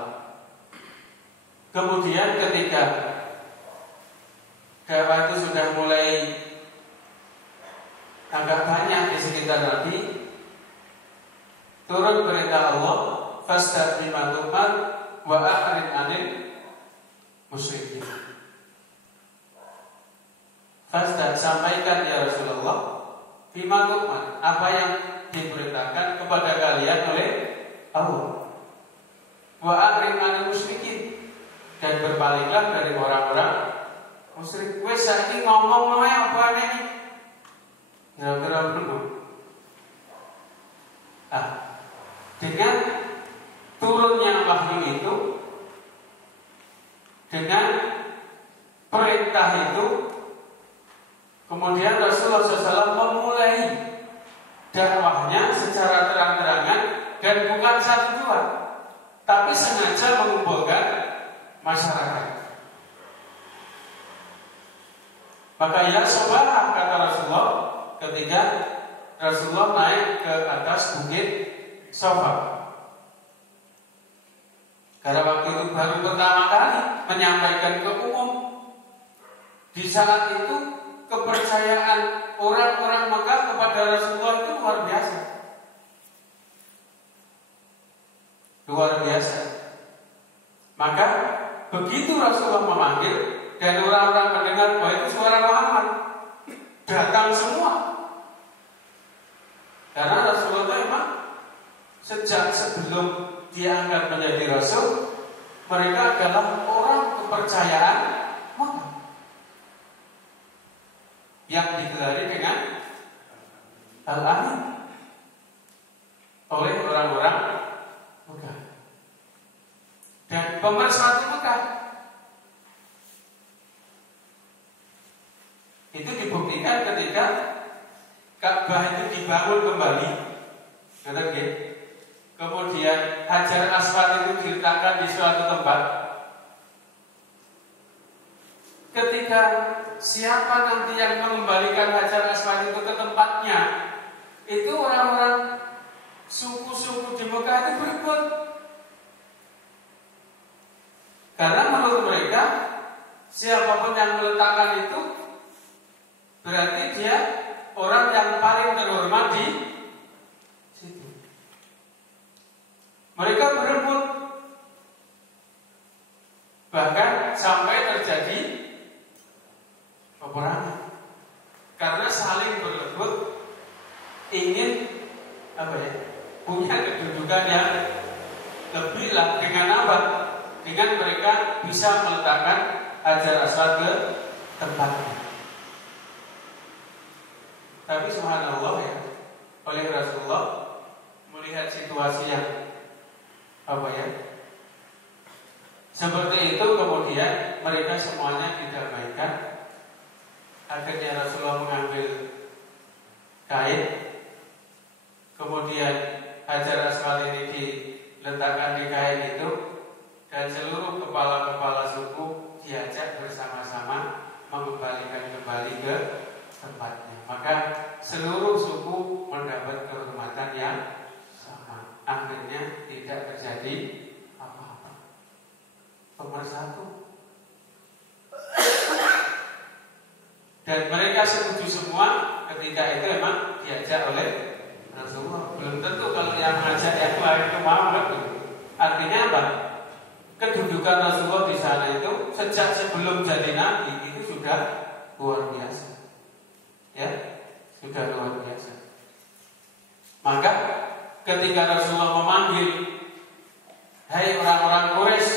Kemudian ketika dakwah itu sudah mulai agak banyak di sekitar Nabi, turun perintah Allah, fastaqim bima tu'mar wa a'rid 'anil musyrikin. Fastaq, sampaikan ya Rasulullah, bima tu'mar, apa yang diperintahkan kepada kalian oleh Allah. Wa a'rid 'anil musyrikin, dan berpalinglah dari orang-orang musyrik. Wes saiki ngomong wae apa ini? Kira-kira belum. Dengan turunnya wahyu itu, dengan perintah itu, kemudian Rasulullah SAW memulai dakwahnya secara terang-terangan dan bukan satu dua, tapi sengaja mengumpulkan masyarakat. Maka ya Sobaha, kata Rasulullah ketika Rasulullah naik ke atas bukit Safa. Karena waktu itu baru pertama kali menyampaikan ke umum. Di saat itu kepercayaan orang-orang Mekah kepada Rasulullah itu luar biasa. Luar biasa. Maka begitu Rasulullah memanggil dan orang-orang mendengar bahwa itu suara Muhammad, datang semua. Karena Rasulullah memang sejak sebelum diangkat menjadi Rasul, mereka adalah orang kepercayaan Mekah yang digelari dengan Al-Amin oleh orang-orang Mekah. Dan pemersatu Mekah Ka'bah itu dibangun kembali, kemudian Hajar Aswad itu diletakkan di suatu tempat. Ketika siapa nanti yang mengembalikan Hajar Aswad itu ke tempatnya, itu orang-orang suku-suku di Mekah itu berebut. Karena menurut mereka, siapapun yang meletakkan itu berarti dia orang yang paling terhormat di situ. Mereka berebut, bahkan sampai terjadi peperangan karena saling berebut ingin punya kedudukan yang lebih lah. Dengan apa? Dengan mereka bisa meletakkan Hajar Aswad ke tempatnya. Tapi subhanallah ya, oleh Rasulullah melihat situasi yang seperti itu, kemudian mereka semuanya didamaikan. Akhirnya Rasulullah mengambil kain, kemudian Hajar Aswad ini diletakkan di kain itu, dan seluruh kepala-kepala suku diajak bersama-sama mengembalikan kembali ke tempatnya. Maka seluruh suku mendapat kehormatan yang sama. Akhirnya tidak terjadi apa-apa. Pemersatu. Dan mereka setuju semua ketika itu memang diajak oleh Rasulullah. Belum tentu kalau yang mengajak yang lain itu mau. Artinya apa? Kedudukan Rasulullah di sana itu sejak sebelum jadi nabi itu sudah luar biasa. Ya, sudah luar biasa. Maka ketika Rasulullah memanggil, hai orang-orang Quraisy,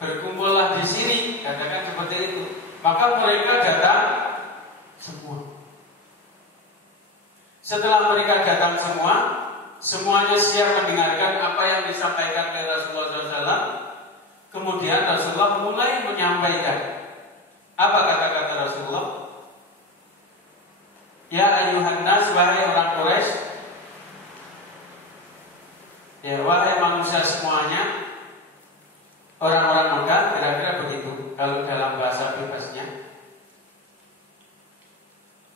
berkumpullah di sini, katakan seperti itu. Maka mereka datang semua. Setelah mereka datang semua, semuanya siap mendengarkan apa yang disampaikan oleh Rasulullah SAW. Kemudian Rasulullah mulai menyampaikan. Apa kata-kata Rasulullah? Ya ayuhan nas, wahai orang Quraisy, ya wahai manusia semuanya, orang-orang Mekah, kira-kira begitu kalau dalam bahasa bebasnya.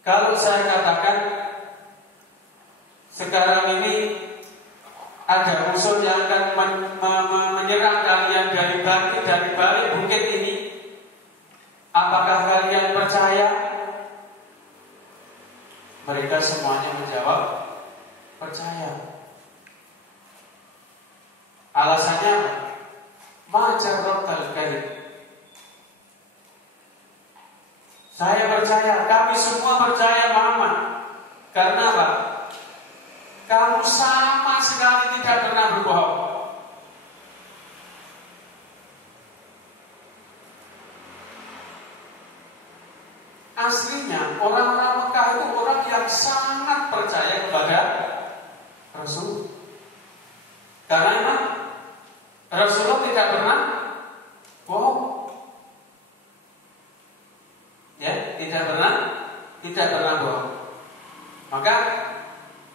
Kalau saya katakan sekarang ini ada musuh yang akan menyerang kalian dari balik bukit ini, apakah kalian percaya? Mereka semuanya menjawab percaya. Alasannya majarrotal kalim. Saya percaya, kami semua percaya Muhammad. Karena apa? Kamu sama sekali tidak pernah berbohong. Aslinya orang-orang Mekah itu orang yang sangat percaya kepada Rasul. Karena memang Rasulullah tidak pernah bohong. Ya, tidak pernah bohong. Maka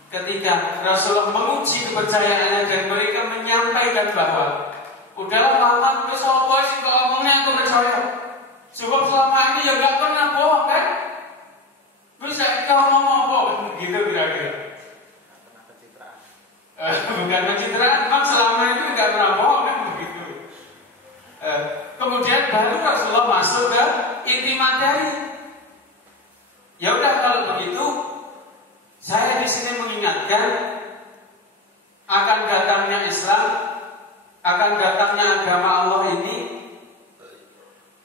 ketika Rasulullah menguji kepercayaannya dan mereka menyampaikan bahwa udahlah Muhammad, wis apa sih kok omongnya aku percaya. Sebab selama ini ya gak pernah bohong kan? Bisa kau ngomong bohong gitu kira-kira. Bukan pencitraan, memang selama itu gak pernah bohong kan begitu. Kemudian baru Rasulullah masuk ke inti materi. Ya udah kalau begitu, saya di sini mengingatkan akan datangnya Islam, akan datangnya agama Allah ini.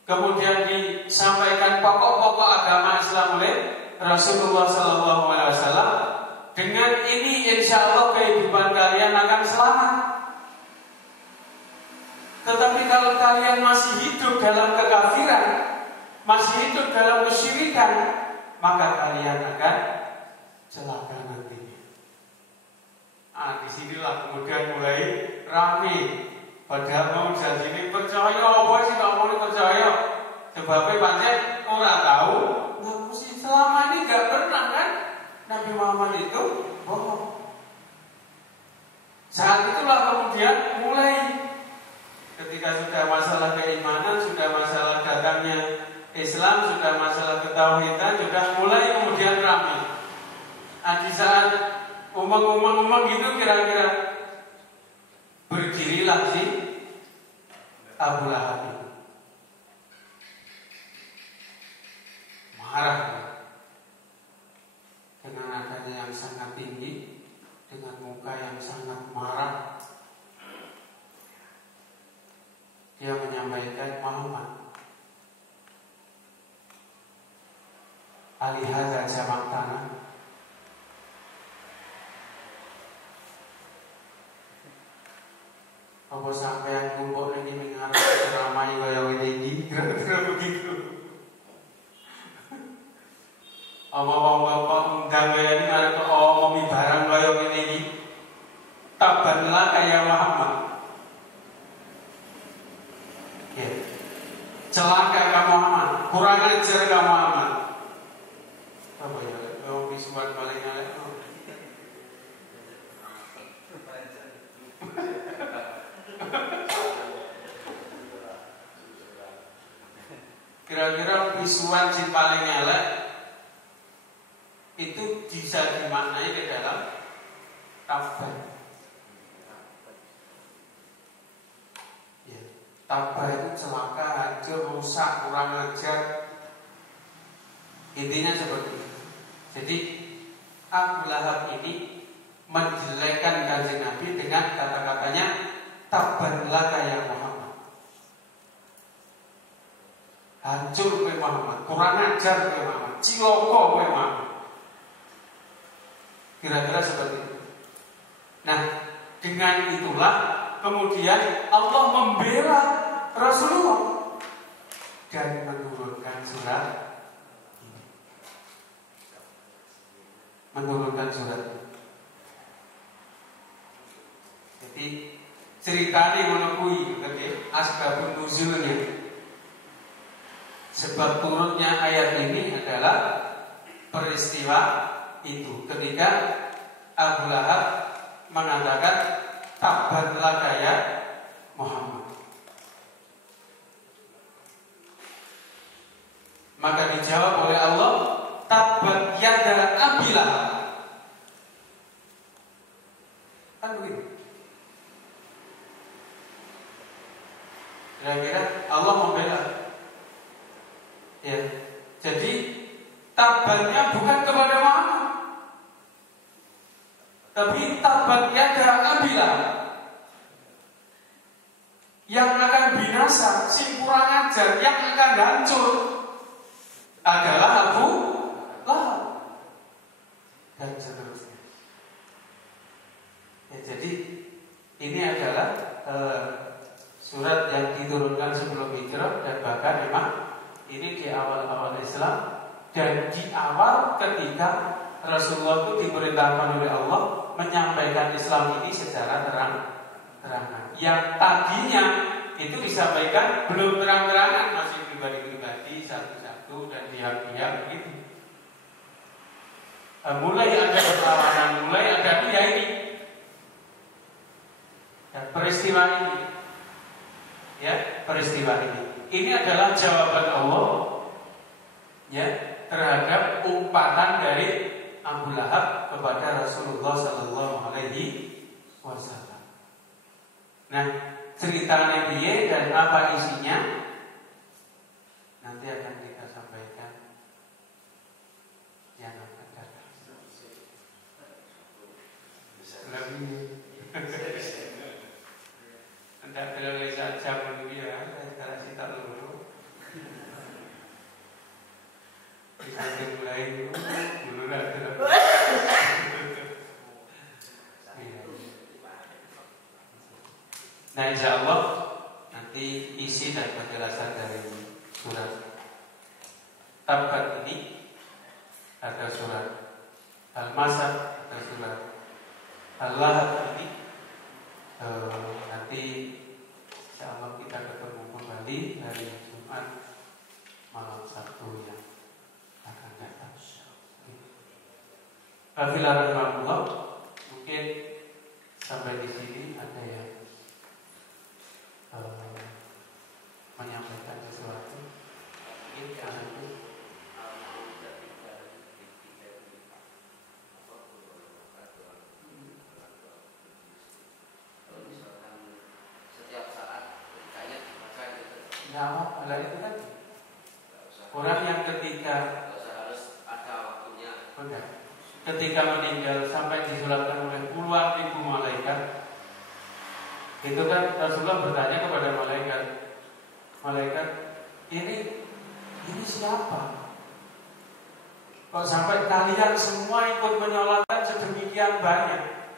Kemudian disampaikan pokok-pokok agama Islam oleh Rasulullah SAW. Dengan ini insya Allah kehidupan kalian akan selamat. Tetapi kalau kalian masih hidup dalam kekafiran, masih hidup dalam kesyirikan, maka kalian akan celaka nantinya. Disinilah kemudian mulai rame. Padahal mau janji ini percaya, apa sih kamu ini percaya? Sebabnya pancen orang tahu, mesti selama ini gak pernah kan Islam, sudah masalah ketauhidan, sudah mulai kemudian ramai. Di saat umang gitu kira-kira berdirilah si Abu Lahab itu. Marah dengan nadanya yang sangat tinggi, dengan muka yang sangat marah. Dia menyampaikan, Muhammad, alihada jamak tanah, apa sampai yang kumpul ini mengarah ramai kaya ini, kira-kira begitu. Apa bapak undang kaya ini ada ke omomi barang kaya ini, tabanlah kaya Muhammad. Ya. Celaka kamu Muhammad, kurang ajar kamu Muhammad. Apa ya? Oh, visual paling elek. Kira-kira visual si paling elek itu bisa dimaknai ke dalam taban. Ya, taban itu celaka, hancur, rusak, kurang ajar. Intinya seperti itu. Jadi Abu Lahab ini menjelekkan Kanjeng Nabi dengan kata-katanya, tabanlah kaya Muhammad. Hancur kowe Muhammad, kurang ajar kowe Muhammad, ciloko kowe Muhammad. Kira-kira seperti itu. Nah, dengan itulah kemudian Allah membela Rasulullah dan menurunkan surat ini. Menurunkan surat ini. Jadi ceritanya menekui asbabun nuzulnya. Sebab turunnya ayat ini adalah peristiwa itu ketika Abu Lahab mengatakan tabanlah kaya Muhammad. Maka dijawab oleh Allah, tabat yada Abi Lahab. Kan begitu. Kira-kira Allah membela. Ya, jadi tabannya bukan kepada Muhammad, tapi tabat yada Abi Lahab. Yang akan binasa, si kurang ajar, yang akan hancur adalah Abu Lahab dan seterusnya. Ya, jadi ini adalah surat yang diturunkan sebelum hijrah dan bahkan memang ini di awal-awal Islam dan di awal ketika Rasulullah itu diperintahkan oleh Allah menyampaikan Islam ini secara terang-terangan. Yang tadinya itu disampaikan belum terang-terangan, masih pribadi-pribadi, satu-satu dan pihak-pihak begitu. Mulai ada perlawanan, mulai ada ya ini dan peristiwa ini, ya peristiwa ini. Ini adalah jawaban Allah, ya, terhadap umpatan dari Abu Lahab kepada Rasulullah Sallallahu Alaihi Wasallam. Nah, ceritanya dia dan apa isinya nanti akan kita sampaikan yang akan datang. Lebih hendak beliau saja menurut sekarang kita dulu. Kita mulai dulu menurut. Nah, insya Allah nanti isi dan penjelasan dari surat Tabat ini ada surat Al-Masad, ada surat Al-Lahab ini nanti insya Allah kita ketemu kembali hari Jumat malam Sabtu yang akan datang. Alhamdulillah, mungkin sampai di sini ada yang menyampaikan sesuatu. Orang yang ketika harus ada waktunya. Benar. Ketika meninggal sampai disolatkan oleh puluhan ribu malaikat, itu kan Rasulullah bertanya kepada malaikat, ini siapa? Kok sampai kalian semua ikut menyolatkan sedemikian banyak?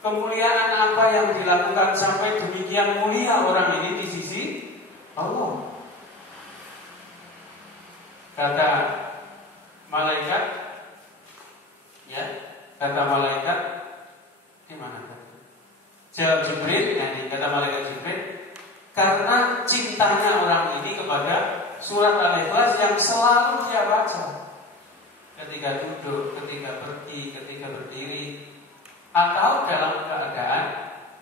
Kemuliaan apa yang dilakukan sampai demikian mulia orang ini di sisi Allah? Kata malaikat, di mana? Jawab Jibril, kata malaikat Jibril, karena cintanya orang ini kepada surat Al-Ikhlas yang selalu dia baca ketika duduk, ketika pergi, ketika berdiri, atau dalam keadaan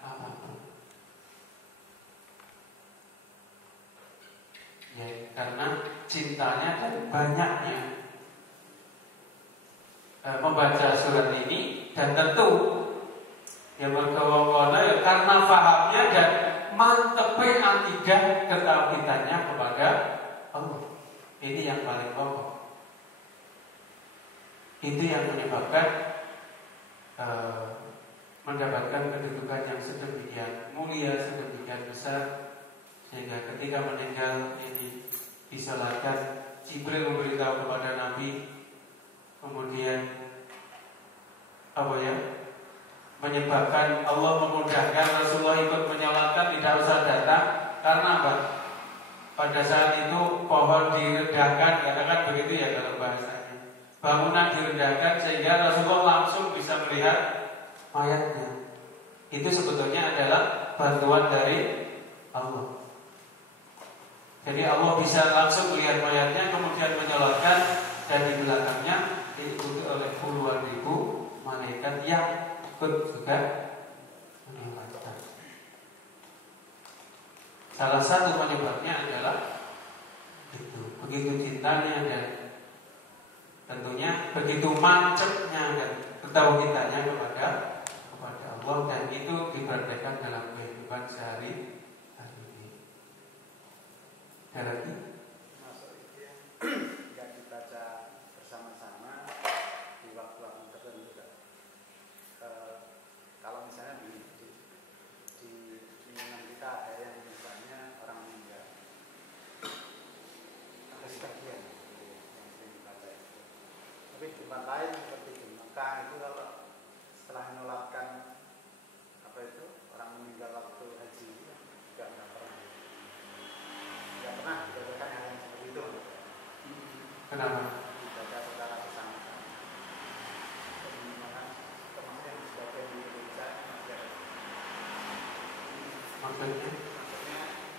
apapun. Ya, karena cintanya dan banyaknya membaca surat ini, dan tentu yang berkewawona ya karena fahamnya dan mantepnya akidah ketauhidannya kepada Allah. Ini yang paling pokok. Itu yang menyebabkan mendapatkan kedudukan yang sedemikian mulia, sedemikian besar, sehingga ketika meninggal ini disalatkan, Jibril memberitahu kepada Nabi, kemudian menyebabkan Allah memudahkan Rasulullah ikut menyolatkan, tidak usah datang. Karena apa? Pada saat itu pohon direndahkan, katakan begitu ya kalau bahasanya, bangunan direndahkan sehingga Rasulullah langsung bisa melihat mayatnya. Itu sebetulnya adalah bantuan dari Allah. Jadi Allah bisa langsung melihat mayatnya, kemudian menyolatkan, dan di belakangnya diikuti oleh puluhan ribu malaikat yang ikut juga menyolatkan. Salah satu penyebabnya adalah itu, begitu cintanya dan tentunya begitu mancetnya dan ketauhidannya kepada Allah, dan itu dipraktekkan dalam kehidupan sehari-hari. Lagi masuk itu yang dibaca bersama-sama di waktu-waktu tertentu. Kalau misalnya di lingkungan kita ada yang misalnya orang meninggal, ada sebagian yang sering dibaca itu. Tapi di tempat lain seperti di Mekah itu, kalau setelah menyolatkan orang meninggal waktu haji, juga nggak pernah dibacakan hal yang seperti itu. Kenapa? Dibaca secara bersama-sama. Termasuk yang sebagian di Indonesia masih ada. Maksudnya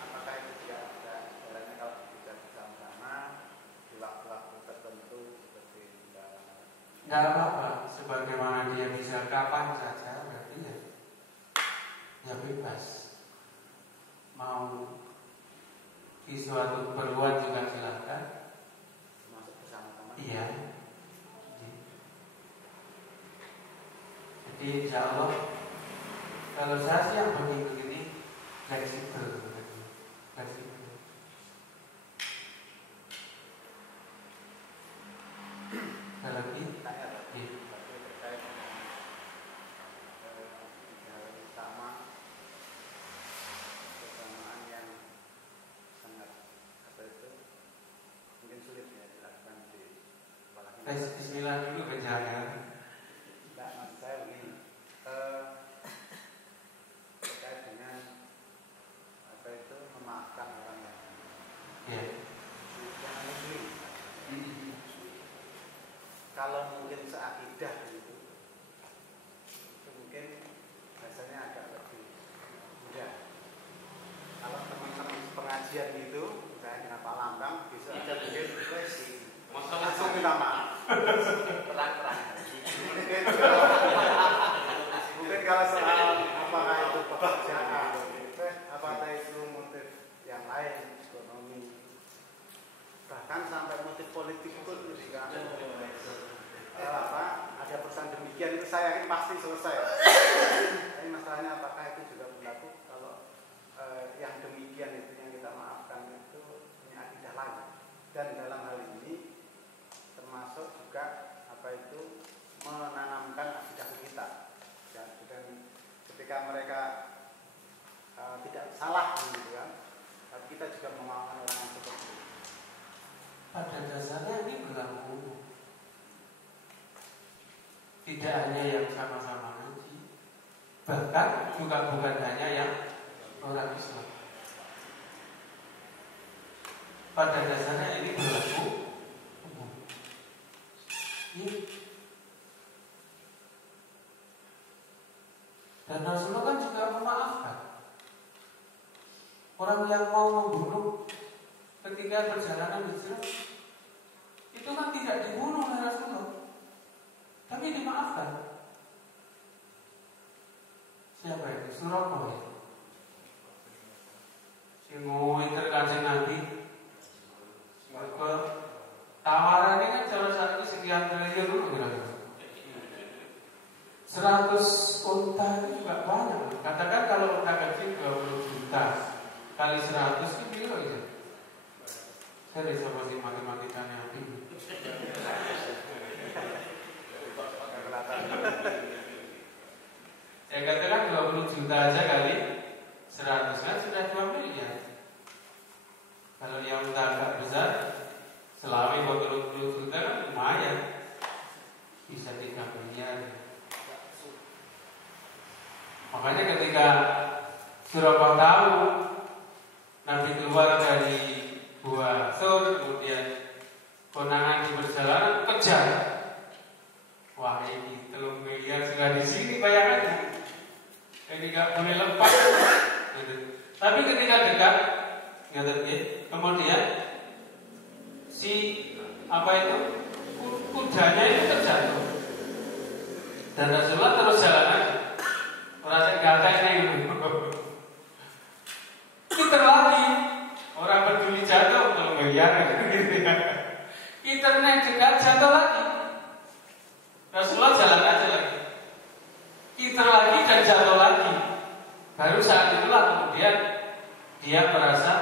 apakah itu tidak ada jalannya kalau dibaca bersama-sama di waktu-waktu tertentu seperti nggak apa-apa, sebagaimana dia bisa kapan saja, berarti ya bebas. Mau di suatu keperluan juga silakan. Masuk bersama-sama. Iya. Jadi insya Allah, kalau saya sih yang begini fleksibel. Ada lagi? Bismillah dulu kejangan. Tidak, maksud saya begini, terkait dengan memaafkan orang yang jangan muslim. Kalau mungkin seakidah itu mungkin biasanya agak lebih mudah. Kalau teman-teman pengajian itu, saya dengan Pak Lambang bisa mungkin langsung minta maaf. Terang-terang. Mungkin kalau soal apakah itu pekerjaan, apakah itu motif yang lain, ekonomi, bahkan sampai motif politik pun juga ada perusahaan demikian itu saya yakin pasti selesai. Tapi masalahnya apakah itu juga berlaku kalau yang demikian itu yang kita maafkan itu punya akidah lain, dan dalam tidak hanya yang sama-sama ngaji, bahkan juga bukan hanya yang orang Islam. Pada dasarnya ini berlaku umum. Ya. Dan Rasulullah kan juga memaafkan orang yang mau membunuh ketika perjalanan hijrah. Itu kan tidak dibunuh oleh Rasulullah, tapi dimaafkan. Siapa itu? Suraqah ya? Si nguiter Kanjeng Nabi. Mereka tawarannya kan salah satu sekian triliun dulu kira-kira. 100 unta itu juga banyak. Katakan kalau unta kecil 20 juta kali 100 itu kilo ya. Saya bisa masih matematikanya ini. Saya katakan 20 juta aja kali 100 kan sudah 2 miliar. Kalau yang unta agak besar Selawi 20 juta kan lumayan, bisa 3 miliar. Makanya ketika Suraqah tahu Nabi keluar dari Gua Sur, kemudian konangan di perjalanan kejar. Wah, ini 3 miliar sudah di sini, bayangkan. Ini nggak boleh lepas. Gitu. Tapi ketika dekat, kemudian si kudanya itu terjatuh. Dan Rasulullah terus jalan aja. Merasa gagal ini. Kita lagi orang peduli jatuh kalau miliar gitu ya. Internet dekat jatuh lagi. Rasulullah jalan aja lagi. Kita lagi dan jatuh lagi. Baru saat itulah kemudian dia merasa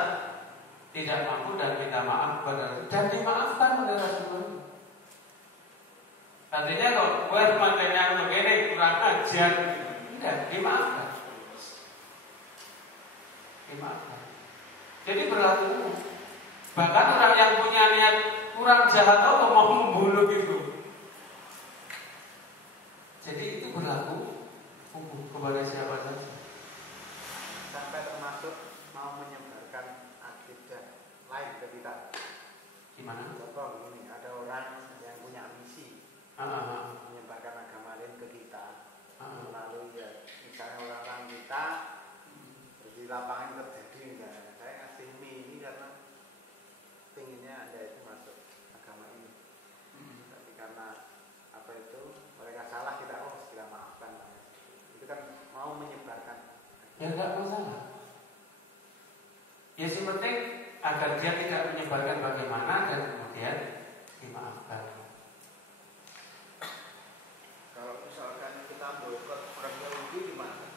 tidak mampu dan minta maaf kepada Rasulullah dan dimaafkan oleh Rasulullah. Artinya kalau buat mantannya begini kurang ajar, enggak, dimaafkan. Dimaafkan. Jadi berlaku. Bahkan orang yang punya niat kurang jahat atau mau membunuh itu. Jadi itu berlaku kepada siapa saja. Sampai termasuk mau menyebarkan akidah lain ke kita. Gimana? Contoh begini, ada orang yang punya misi menyebarkan agama lain ke kita. Lalu ya misalnya orang-orang kita di lapangan terjadi enggak, saya ngasih mie ini karena pinginnya Anda itu masuk agama ini. Tapi karena mereka salah, kita maafkan. Itu kan mau menyebarkan. Ya enggak masalah. Ya yang penting agar dia tidak menyebarkan bagaimana dan kemudian dimaafkan. Kalau misalkan kita boikot orang Yahudi di mana?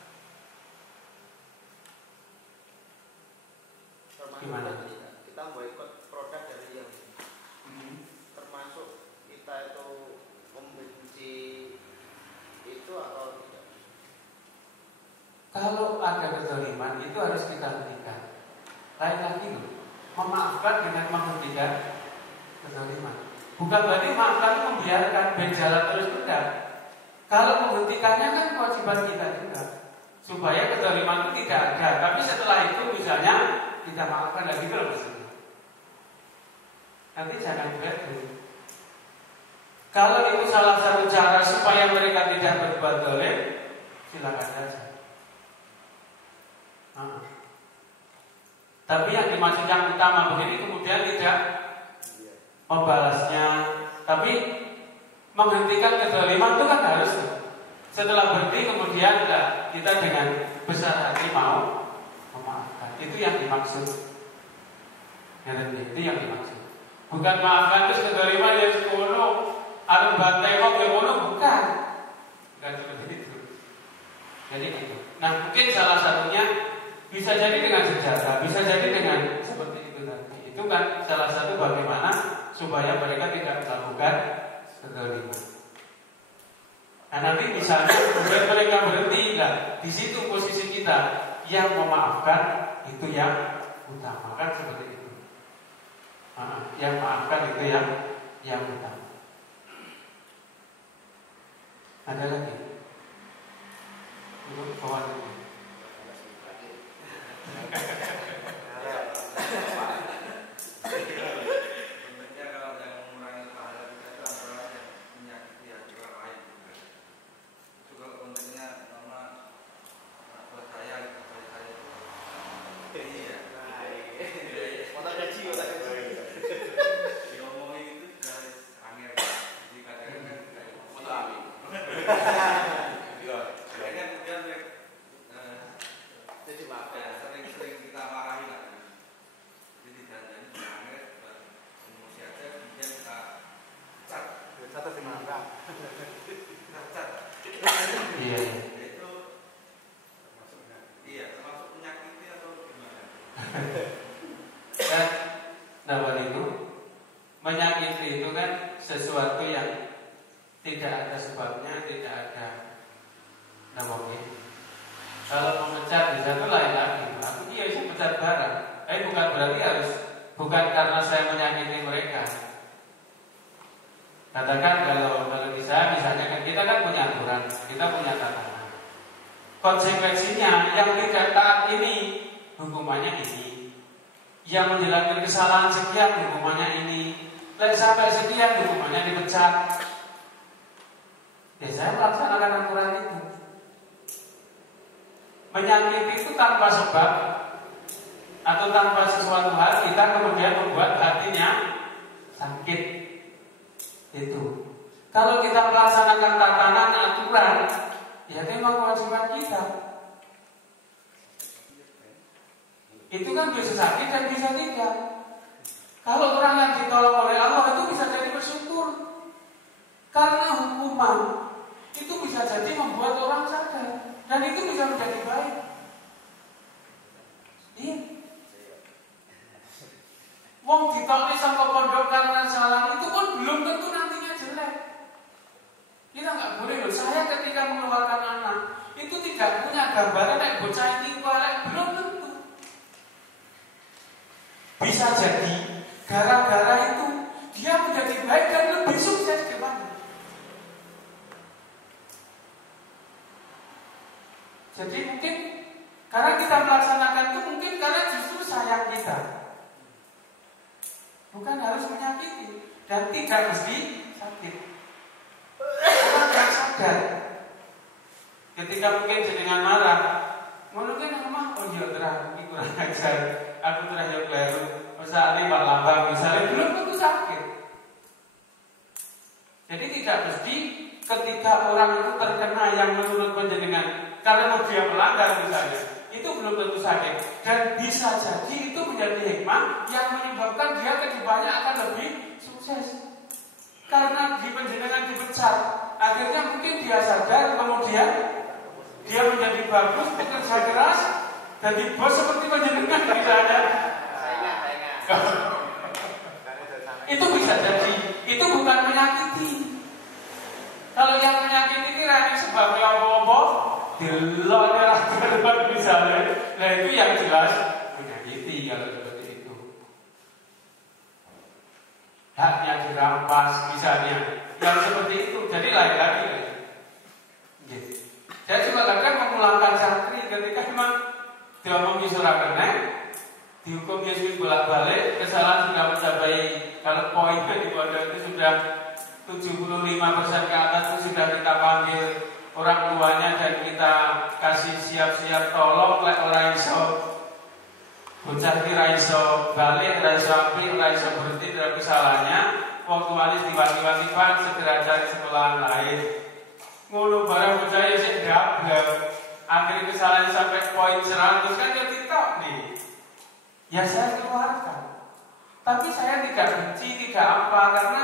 Gimana? Kita boikot produk dari Yahudi. Termasuk kita itu membenci itu atau tidak? Kalau ada kezaliman itu harus kita hentikan. Lain lagi loh, memaafkan dengan menghentikan kezaliman. Bukan berarti maafkan membiarkan berjalan terus, tidak. Kalau menghentikannya kan kewajiban kita juga, supaya kezaliman itu tidak ada. Tapi setelah itu misalnya kita maafkan lagi kalau maksudnya. Nanti jangan berat dulu. Kalau itu salah satu cara supaya mereka tidak berbuat zalim, silakan saja. Tapi yang dimaksud yang utama begini kemudian tidak membalasnya, tapi menghentikan kezaliman itu kan harus. Setelah berhenti kemudian kita dengan besar hati mau memaafkan. Itu yang dimaksud. Itu yang dimaksud. Bukan maafkan terus kezaliman yang sekolah atau bantai kok bukan. Bukan seperti itu. Jadi gitu. Nah mungkin salah satunya bisa jadi dengan senjata, bisa jadi dengan seperti itu tadi. Itu kan salah satu bagaimana supaya mereka tidak melakukan kezaliman. Nah nanti misalnya kemudian mereka berhenti, di situ posisi kita yang memaafkan itu yang utama, kan seperti itu. Yang maafkan itu yang utama. Nah Ada lagi? Untuk kawan ini. Sebenarnya kalau yang mengurangi pahala kita itu antara yang menyakiti hati orang lain. Itu kalau kontennya nama buat saya itu. Iya. Otak gaji. Diomongin itu garis angin. Jadi kadang-kadang foto amin. Kayaknya kemudian jadi sering kita marahin lah. Jadi dandannya angin buat emosi aja, kemudian kita cat. Catat di mana? Kita cat. Iya. Itu iya termasuk menyakiti atau gimana? Nah, itu menyakiti itu kan sesuatu yang tidak ada sebabnya, tidak ada namanya. Kalau memecat bisa itu lain lagi. Aku iya bisa pecat barang. Bukan berarti bukan karena saya menyakiti mereka. Katakan kalau bisa, misalnya kan kita kan punya aturan, kita punya tatanan. Konsekuensinya yang tidak taat ini hukumannya ini. Yang menjalankan kesalahan sekian hukumannya ini. Sampai sekian hukumannya dipecat. Ya saya melaksanakan aturan itu. Menyakiti itu tanpa sebab atau tanpa sesuatu hal kita kemudian membuat hatinya sakit. Itu. Kalau kita melaksanakan tatanan aturan, ya memang kewajiban kita. Itu kan bisa sakit dan bisa tidak. Kalau orang yang ditolong oleh Allah itu bisa jadi bersyukur. Karena hukuman itu bisa jadi membuat orang sadar. Dan itu bisa menjadi baik. Iya. Wong ditolong sama pondok karena salah itu pun belum tentu nantinya jelek. Kita nggak boleh loh. Saya ketika mengeluarkan anak itu tidak punya gambaran kayak bocah ini belum tentu. Bisa jadi gara-gara itu dia menjadi baik dan lebih sukses di mana. Jadi mungkin karena kita melaksanakan itu mungkin karena justru sayang kita. Bukan harus menyakiti dan tidak mesti sakit. Orang yang sadar ketika mungkin dengan marah, mungkin mah iya terang, ini kurang ajar, aku terang yang baru, misalnya Pak Lambang misalnya belum tentu sakit. Jadi tidak mesti ketika orang itu terkena yang menurut panjenengan karena dia melanggar misalnya, itu belum tentu sakit dan bisa jadi itu menjadi hikmah yang menyebabkan dia kedepannya akan lebih sukses. Karena di panjenengan dipecat, akhirnya mungkin dia sadar, kemudian dia menjadi bagus, bekerja keras, jadi bos seperti panjenengan misalnya. Itu bisa jadi, itu bukan menyakiti. Kalau yang menyakiti kira sebabnya apa-apa, dilok misalnya, nah itu yang jelas menyakiti kalau seperti itu. Haknya dirampas misalnya, yang seperti itu. Jadi lain lagi. Gitu. Saya juga kadang memulangkan santri ketika memang dia mengisura kena, dihukum Yesus bolak-balik, kesalahan sudah mencapai kalau poinnya di pondok itu sudah 75% ke atas itu sudah kita panggil orang tuanya dan kita kasih siap-siap tolong lek ora iso bocah iki ra iso balik, ra iso apik, ra iso berhenti dari kesalahannya, wong tuane diwati-wati Pak segera cari sekolahan lain. Ngono barang bocah ya sik gagal. Akhirnya kesalahannya sampai poin 100 kan ya ditok nih. Ya saya keluarkan. Tapi saya tidak benci, tidak apa karena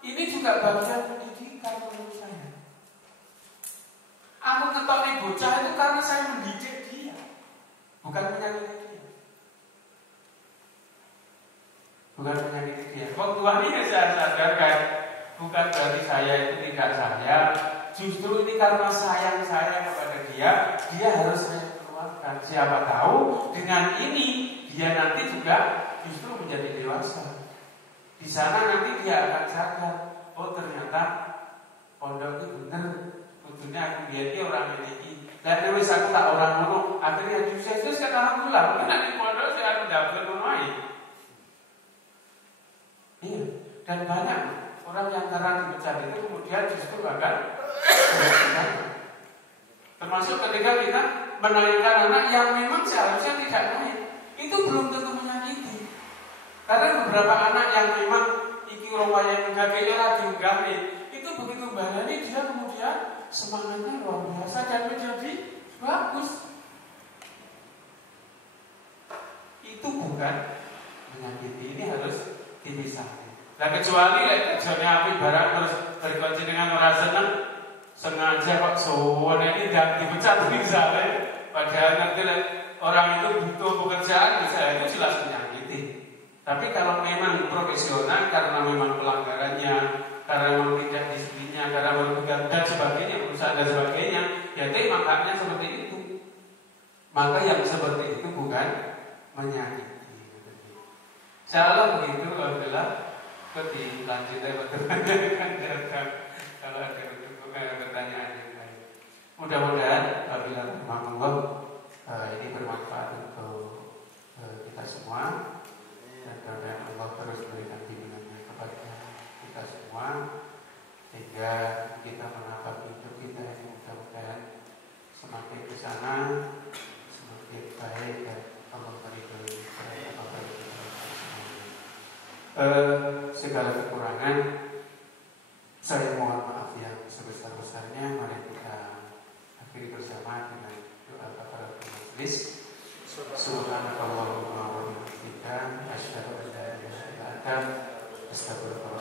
ini juga bagian pendidikan menurut saya. Aku ngetok nih bocah itu karena saya mendidik dia, bukan menyakiti dia. Bukan menyakiti dia. Waktu ini saya sadarkan, bukan berarti saya itu tidak sayang. Justru ini karena sayang saya kepada dia harus saya keluarkan. Siapa tahu dengan ini dia nanti juga justru menjadi dewasa. Di sana nanti dia akan sadar, oh ternyata pondok itu benar Kudune aku biyen ki ora ngene iki. Lah wis aku tak ora ngono, akhirnya sukses kan alhamdulillah. Nek ning pondok sing aku dapet ngono ae. Iya, dan banyak orang yang karena dipecat itu kemudian justru akan termasuk ketika kita menaikkan anak yang memang seharusnya tidak naik, itu belum tentu menyakiti. Karena beberapa anak yang memang iki rawaya ngagene lagi nggawe, itu begitu balani dia kemudian semangatnya luar biasa dan menjadi bagus. Itu bukan menyakiti, ini harus dipisahkan. Nah kecuali kerjanya api barang terus berkunci dengan orang sengaja kok sowan ini tidak dipecat misalnya, padahal nanti orang itu butuh pekerjaan misalnya, itu jelas menyakiti. Tapi kalau memang profesional karena memang pelanggarannya, karena memang tidak disiplinya, karena memang dan sebagainya, perusahaan dan sebagainya, ya itu makanya seperti itu. Maka yang seperti itu bukan menyakiti. Insyaallah begitu, alhamdulillah. Lebih lanjutnya kalau ada pertanyaan yang lain. Mudah-mudahan apabila Allah ini bermanfaat untuk kita semua, dan mudah-mudahan Allah terus memberikan bimbingannya kepada kita semua sehingga kita menatap hidup kita ini mudah-mudahan semakin ke sana semakin baik dan Allah meridhoi segala kekurangan saya mohon maaf yang sebesar-besarnya. Mari kita akhiri bersama dengan doa kafaratul majelis. Subhanakallahumma wa bihamdika asyhadu an la ilaha illa anta astaghfiruka